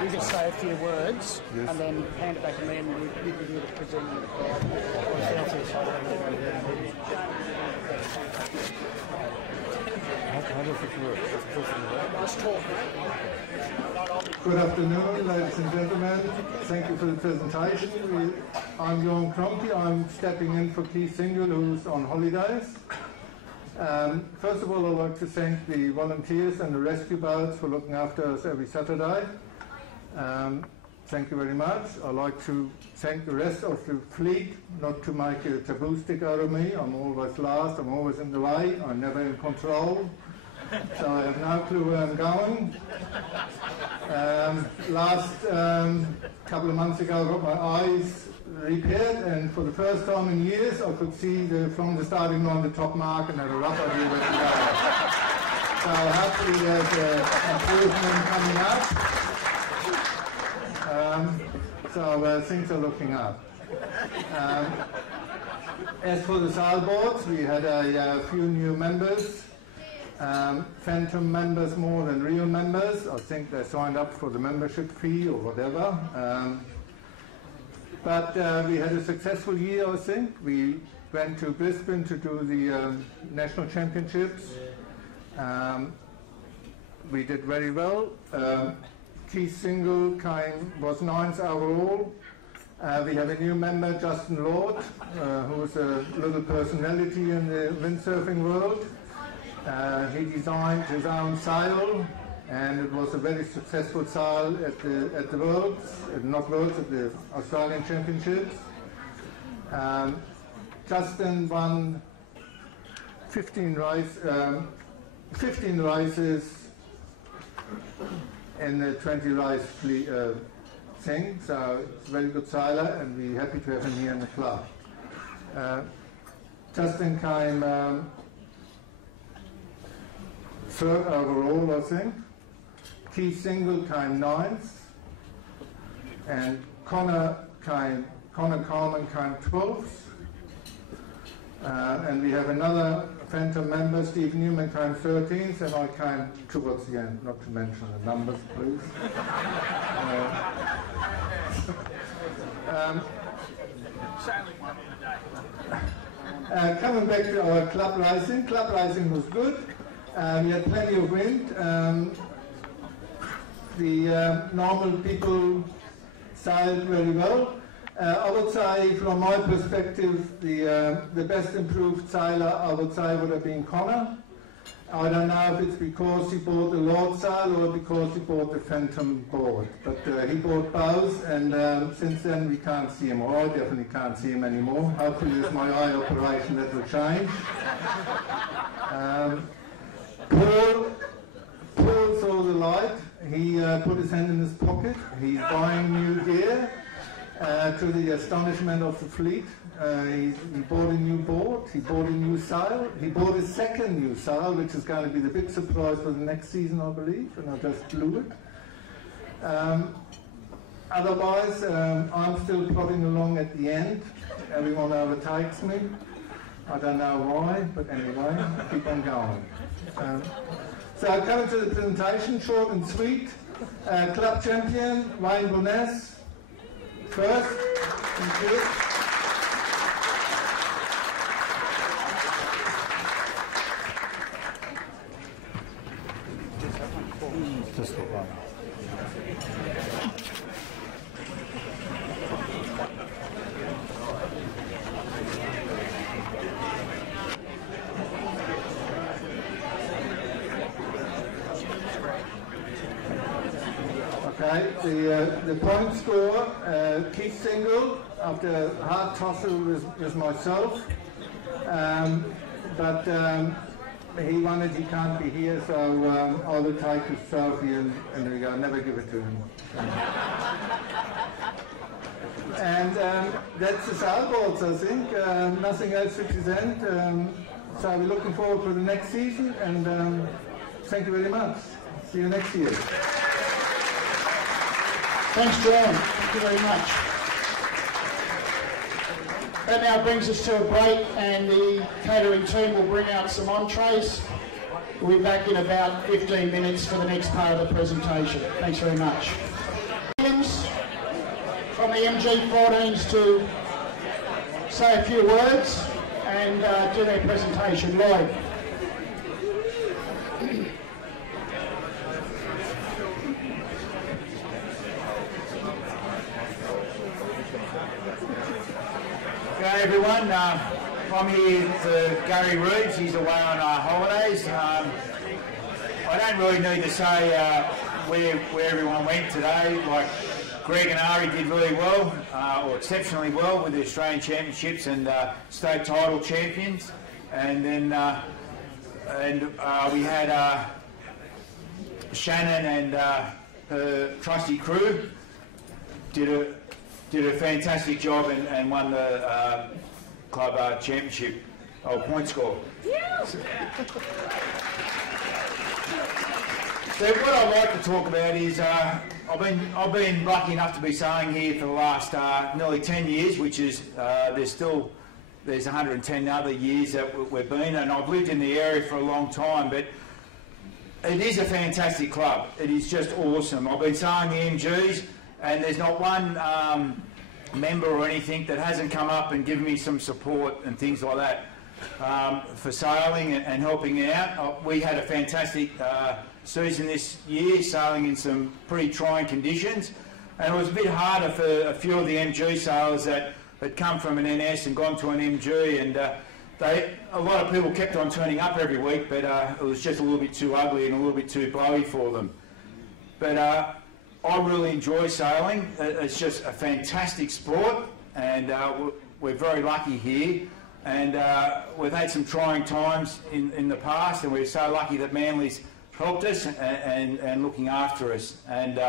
You can say a few words, yes, and then hand it back to me, and you can do the presenting. Let's talk, mate. Good afternoon, ladies and gentlemen. Thank you for the presentation. I'm Johan Kronke. I'm stepping in for Keith Single, who's on holidays. First of all, I'd like to thank the volunteers and the rescue boats for looking after us every Saturday. Thank you very much. I'd like to thank the rest of the fleet, not to make a taboo stick out of me. I'm always last, I'm always in the way, I'm never in control. So I have no clue where I'm going. Last couple of months ago I got my eyes repaired, and for the first time in years I could see from the starting line the top mark and had a rough idea where to go. So hopefully there's an improvement coming up. So things are looking up. As for the sailboards, we had a few new members, phantom members more than real members. I think they signed up for the membership fee or whatever. But we had a successful year, I think. We went to Brisbane to do the national championships. We did very well. Key single was 9th overall. We have a new member, Justin Lord, who's a little personality in the windsurfing world. He designed his own sail, and it was a very successful sail at the Worlds, not Worlds, at the Australian Championships. Justin won 15 races in the 20 race thing, so it's a very good sailor, and we're happy to have him here in the club. Justin came 3rd overall, I think. Key single came 9th, and Connor Coleman came 12th. And we have another phantom member, Steve Newman, came 13th, and I came towards the end, not to mention the numbers, please. Coming back to our club racing was good. We had plenty of wind. The normal people sailed very well. I would say, from my perspective, the best improved sailor, I would say, would have been Connor. I don't know if it's because he bought the Lord sail or because he bought the Phantom board, but he bought both, and since then we can't see him, or I definitely can't see him anymore. Hopefully with my eye operation that will change. Paul saw the light. He put his hand in his pocket. He's buying new gear. To the astonishment of the fleet, he bought a new board, he bought a new sail, he bought a second new sail, which is going to be the big surprise for the next season, I believe, and I just blew it. Otherwise, I'm still plodding along at the end. Everyone overtakes me. I don't know why, but anyway, I keep on going. So coming to the presentation, short and sweet. Club champion, Wayne Bourness. First, thank you. Just the one. Okay, the point score, Keith Single, after a hard tussle with myself, but he wanted, he can't be here, so I will take his trophy and there we go, never give it to him. And that's the sailboards, I think, nothing else to present, so we're looking forward to the next season, and thank you very much. See you next year. Thanks, John. Thank you very much. That now brings us to a break, and the catering team will bring out some entrees. We'll be back in about 15 minutes for the next part of the presentation. Thanks very much. From the MG14s to say a few words and do their presentation. Lloyd. G'day everyone, I'm here with Gary Reeves, he's away on holidays. I don't really need to say where everyone went today. Like Greg and Ari did really well, or exceptionally well, with the Australian Championships and state title champions. And then we had Shannon and her trusty crew did a fantastic job and won the club championship point score. So what I'd like to talk about is I've been lucky enough to be sailing here for the last nearly 10 years, which is there's there's 110 other years that we've been, and I've lived in the area for a long time, but it is a fantastic club. It is just awesome. I've been saying the MGs, and there's not one member or anything that hasn't come up and given me some support and things like that for sailing and helping out. We had a fantastic season this year, sailing in some pretty trying conditions, and it was a bit harder for a few of the MG sailors that had come from an NS and gone to an MG, and a lot of people kept on turning up every week, but it was just a little bit too ugly and a little bit too blowy for them. But I really enjoy sailing. It's just a fantastic sport, and we're very lucky here. And we've had some trying times in the past, and we're so lucky that Manly's helped us and looking after us. And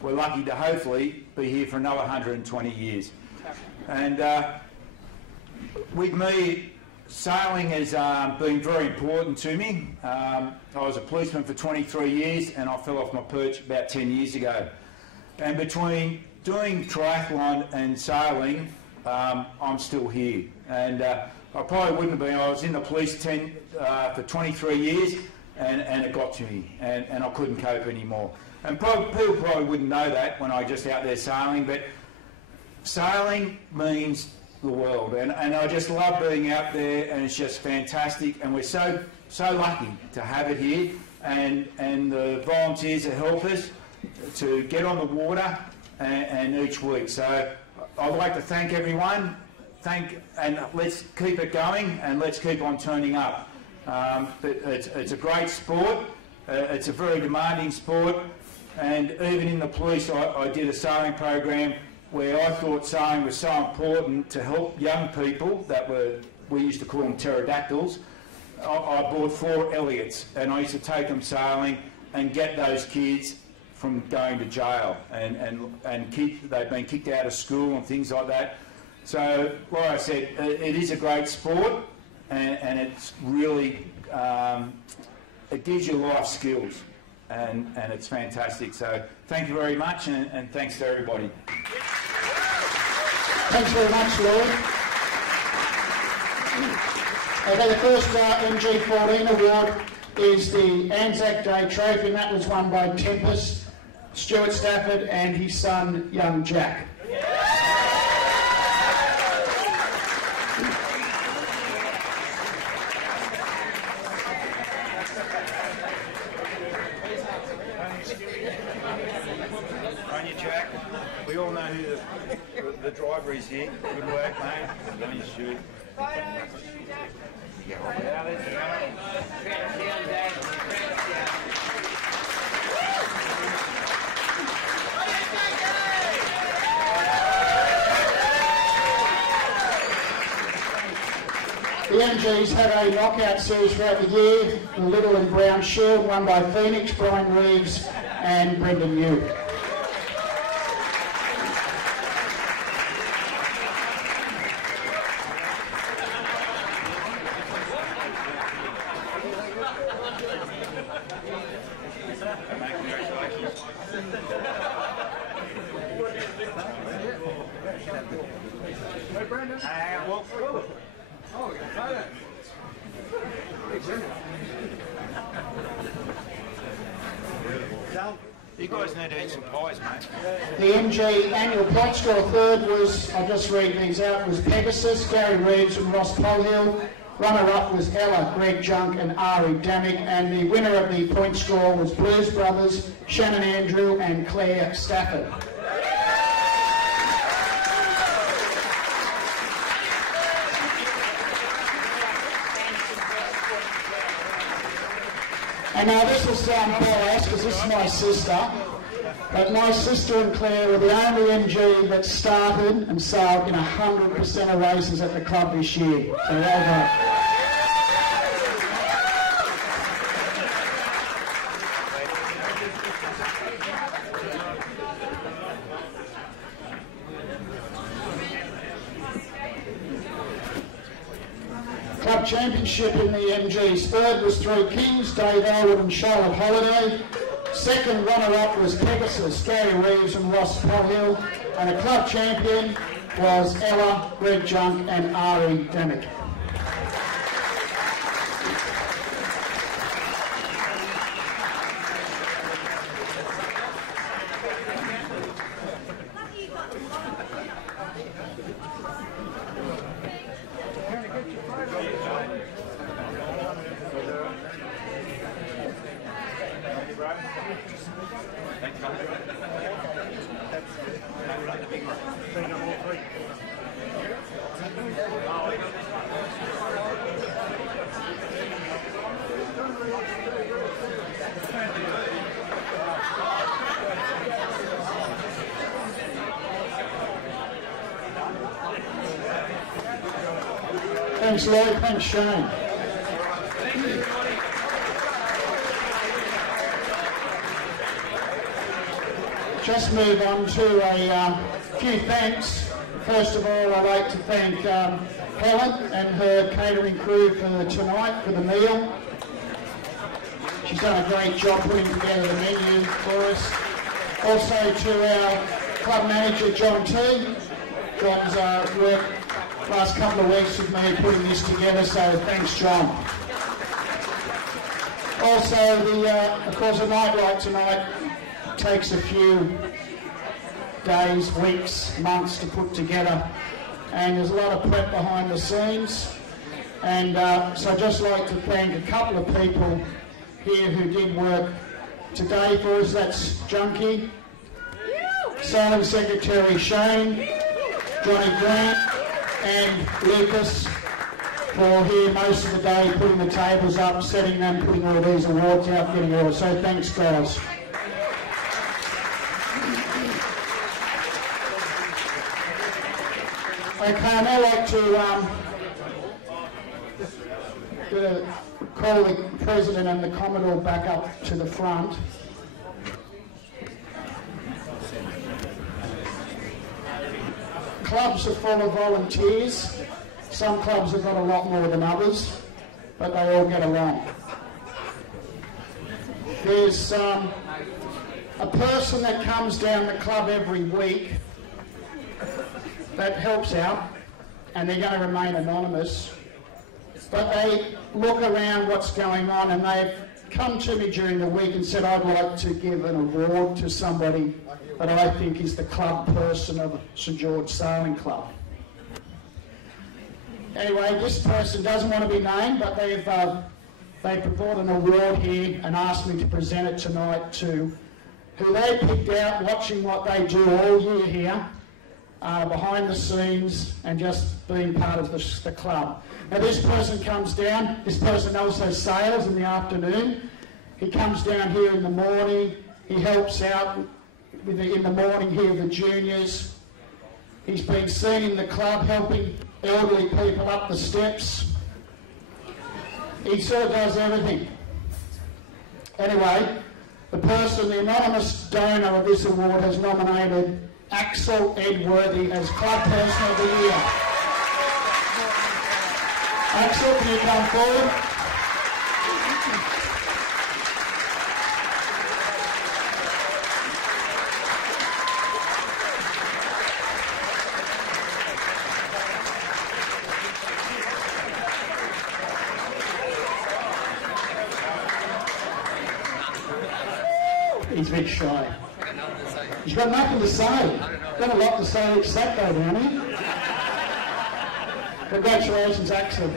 we're lucky to hopefully be here for another 120 years. And with me, sailing has been very important to me. I was a policeman for 23 years, and I fell off my perch about 10 years ago. And between doing triathlon and sailing, I'm still here. And I probably wouldn't have been. I was in the police for 23 years, and it got to me, and I couldn't cope anymore. And people probably wouldn't know that when I just out there sailing, but sailing means the world, and I just love being out there, and it's just fantastic, and we're so lucky to have it here, and the volunteers that help us to get on the water and each week. So I'd like to thank everyone, and let's keep it going, and let's keep on turning up. It's a great sport. It's a very demanding sport, and even in the police I did a sailing program where I thought sailing was so important to help young people we used to call them pterodactyls. I bought 4 Elliots, and I used to take them sailing and get those kids from going to jail, and they've been kicked out of school and things like that. So, like I said, it is a great sport, and it's really, it gives you life skills, and it's fantastic. So thank you very much, and thanks to everybody. Thanks very much, Lloyd. Okay, the first MG14 award is the Anzac Day Trophy, and that was won by Tempest, Stuart Stafford and his son, young Jack. On you, Jack. We all know who the driver is here. Good work, mate. On you, Stuart. The MGs had a knockout series throughout the year, the Little and Brown Shield, won by Phoenix, Brian Reeves and Brendan Yu. You guys need to eat some pies, mate. The MG annual point score third was, I'll just read these out, was Pegasus, Gary Reeves and Ross Polhill. Runner-up was Ella, Greg Junk and Ari Damick, and the winner of the point score was Blues Brothers, Shannon Andrew and Claire Stafford. And now this will sound biased because this is my sister, but my sister and Claire were the only MG that started and sailed in 100% of races at the club this year. So well done. Club championship in the MGs. Third was Three Kings, Dave Elwood and Charlotte Holiday. Second runner-up was Pegasus, Gary Reeves and Ross Polhill. And a club champion was Ella, Greg Junk and Ari Demick. Thanks, Lloyd. Thanks, Shane. Just move on to a few thanks. First of all, I'd like to thank Helen and her catering crew for tonight, for the meal. She's done a great job putting together the menu for us. Also to our club manager, John T. John's worked last couple of weeks with me putting this together, so thanks, John. Also, of course, a night like tonight takes a few days, weeks, months to put together, and there's a lot of prep behind the scenes. And so I'd just like to thank a couple of people here who did work today for us. That's Junkie, Sailing Secretary Shane, Johnny Grant and Lucas for here most of the day, putting the tables up, setting them, putting all these awards out, getting all. So thanks, guys. Okay, I'd now like to call the President and the Commodore back up to the front. Clubs are full of volunteers. Some clubs have got a lot more than others, but they all get along. There's a person that comes down the club every week that helps out, and they're going to remain anonymous, but they look around what's going on, and they've come to me during the week and said, I'd like to give an award to somebody that I think is the club person of St George Sailing Club. Anyway, this person doesn't want to be named, but they've brought an award here and asked me to present it tonight to who they picked out, watching what they do all year here, behind the scenes, and just being part of the club. Now this person comes down, this person also sails in the afternoon. He comes down here in the morning, he helps out in the morning here with the juniors. He's been seen in the club helping elderly people up the steps. He sort of does everything. Anyway, the anonymous donor of this award has nominated Axel Edworthy as Club Person of the Year. Axel, can you come forward? He's a bit shy. He's got nothing to say. Got a lot to say except though, down here. Congratulations, Axel.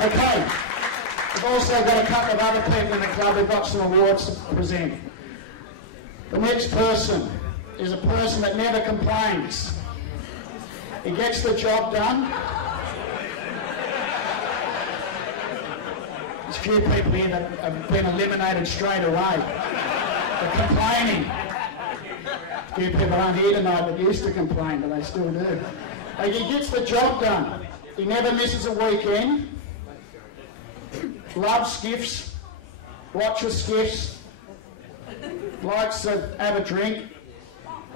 Okay. We've also got a couple of other people in the club who've got some awards to present. The next person is a person that never complains. He gets the job done. There's a few people here that have been eliminated straight away. They're complaining. A few people aren't here tonight that used to complain, but they still do. He gets the job done. He never misses a weekend. Loves skiffs. Watches skiffs. Likes to have a drink.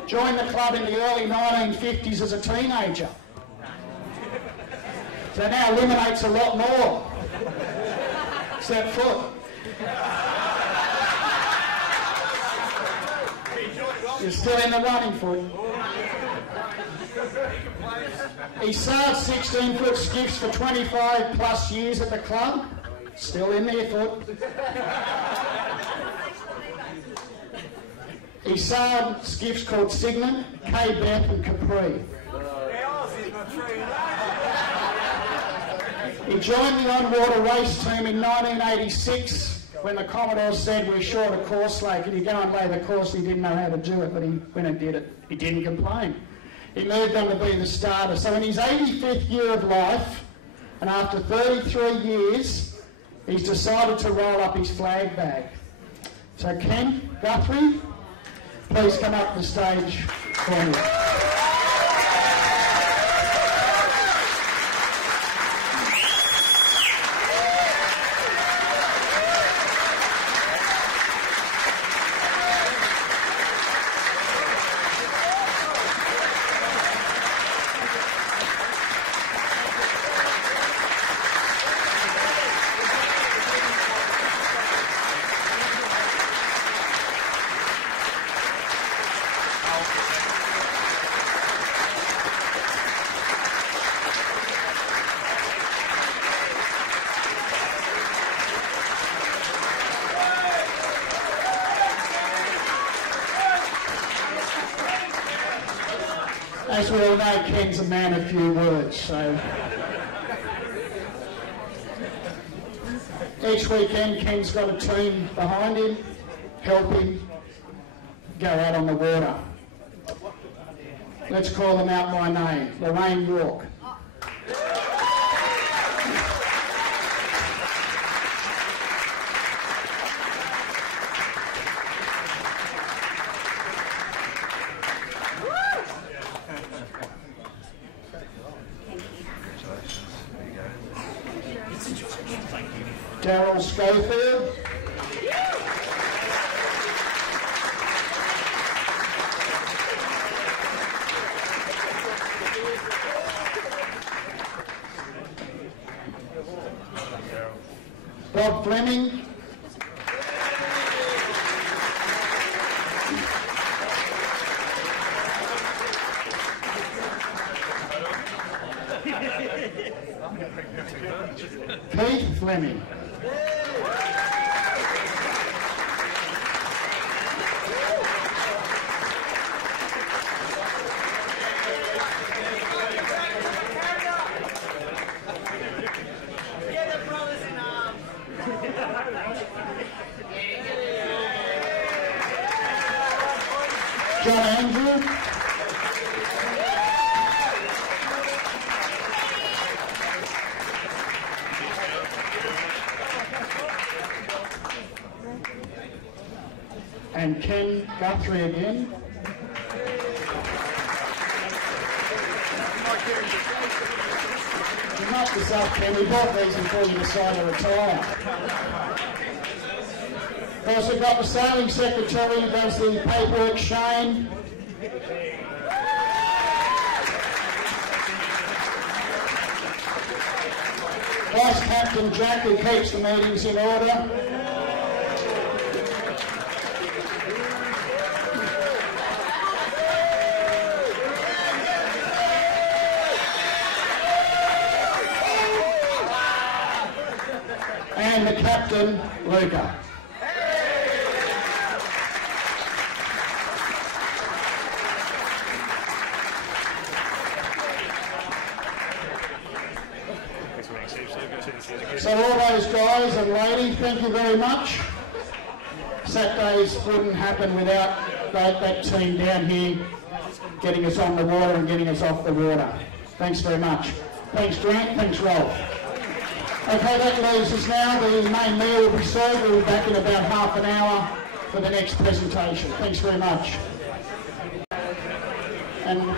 Joined the club in the early 1950s as a teenager. So now eliminates a lot more. Except foot. You're still in the running for him. He sailed 16-foot skiffs for 25 plus years at the club. Still in there, Foot. He sailed skiffs called Signet, Cape Beth and Capri. He joined the on-water race team in 1986 when the Commodore said we're short a course lake. Can you go and lay the course? He didn't know how to do it, but he went and did it. He didn't complain. He moved on to be the starter. So in his 85th year of life, and after 33 years, he's decided to roll up his flag bag. So Ken Guthrie, please come up the stage for me. As we all know, Ken's a man of few words, so each weekend Ken's got a team behind him, help him go out on the water. Let's call them out by name. Lorraine York. Daryl Schofield. Bob Fleming. Keith Fleming. John Andrew. And Ken Guthrie again. You knocked this up, Ken. We bought these before you decided to retire. We've also got the sailing secretary who does the paperwork, Shane. Vice Captain Jack, who keeps the meetings in order. And the captain, Luca. So all those guys and ladies, thank you very much. Saturdays wouldn't happen without that team down here getting us on the water and getting us off the water. Thanks very much. Thanks Grant, thanks Rolf. Okay, that leaves us now. The main meal will be served. We'll be back in about half an hour for the next presentation. Thanks very much. And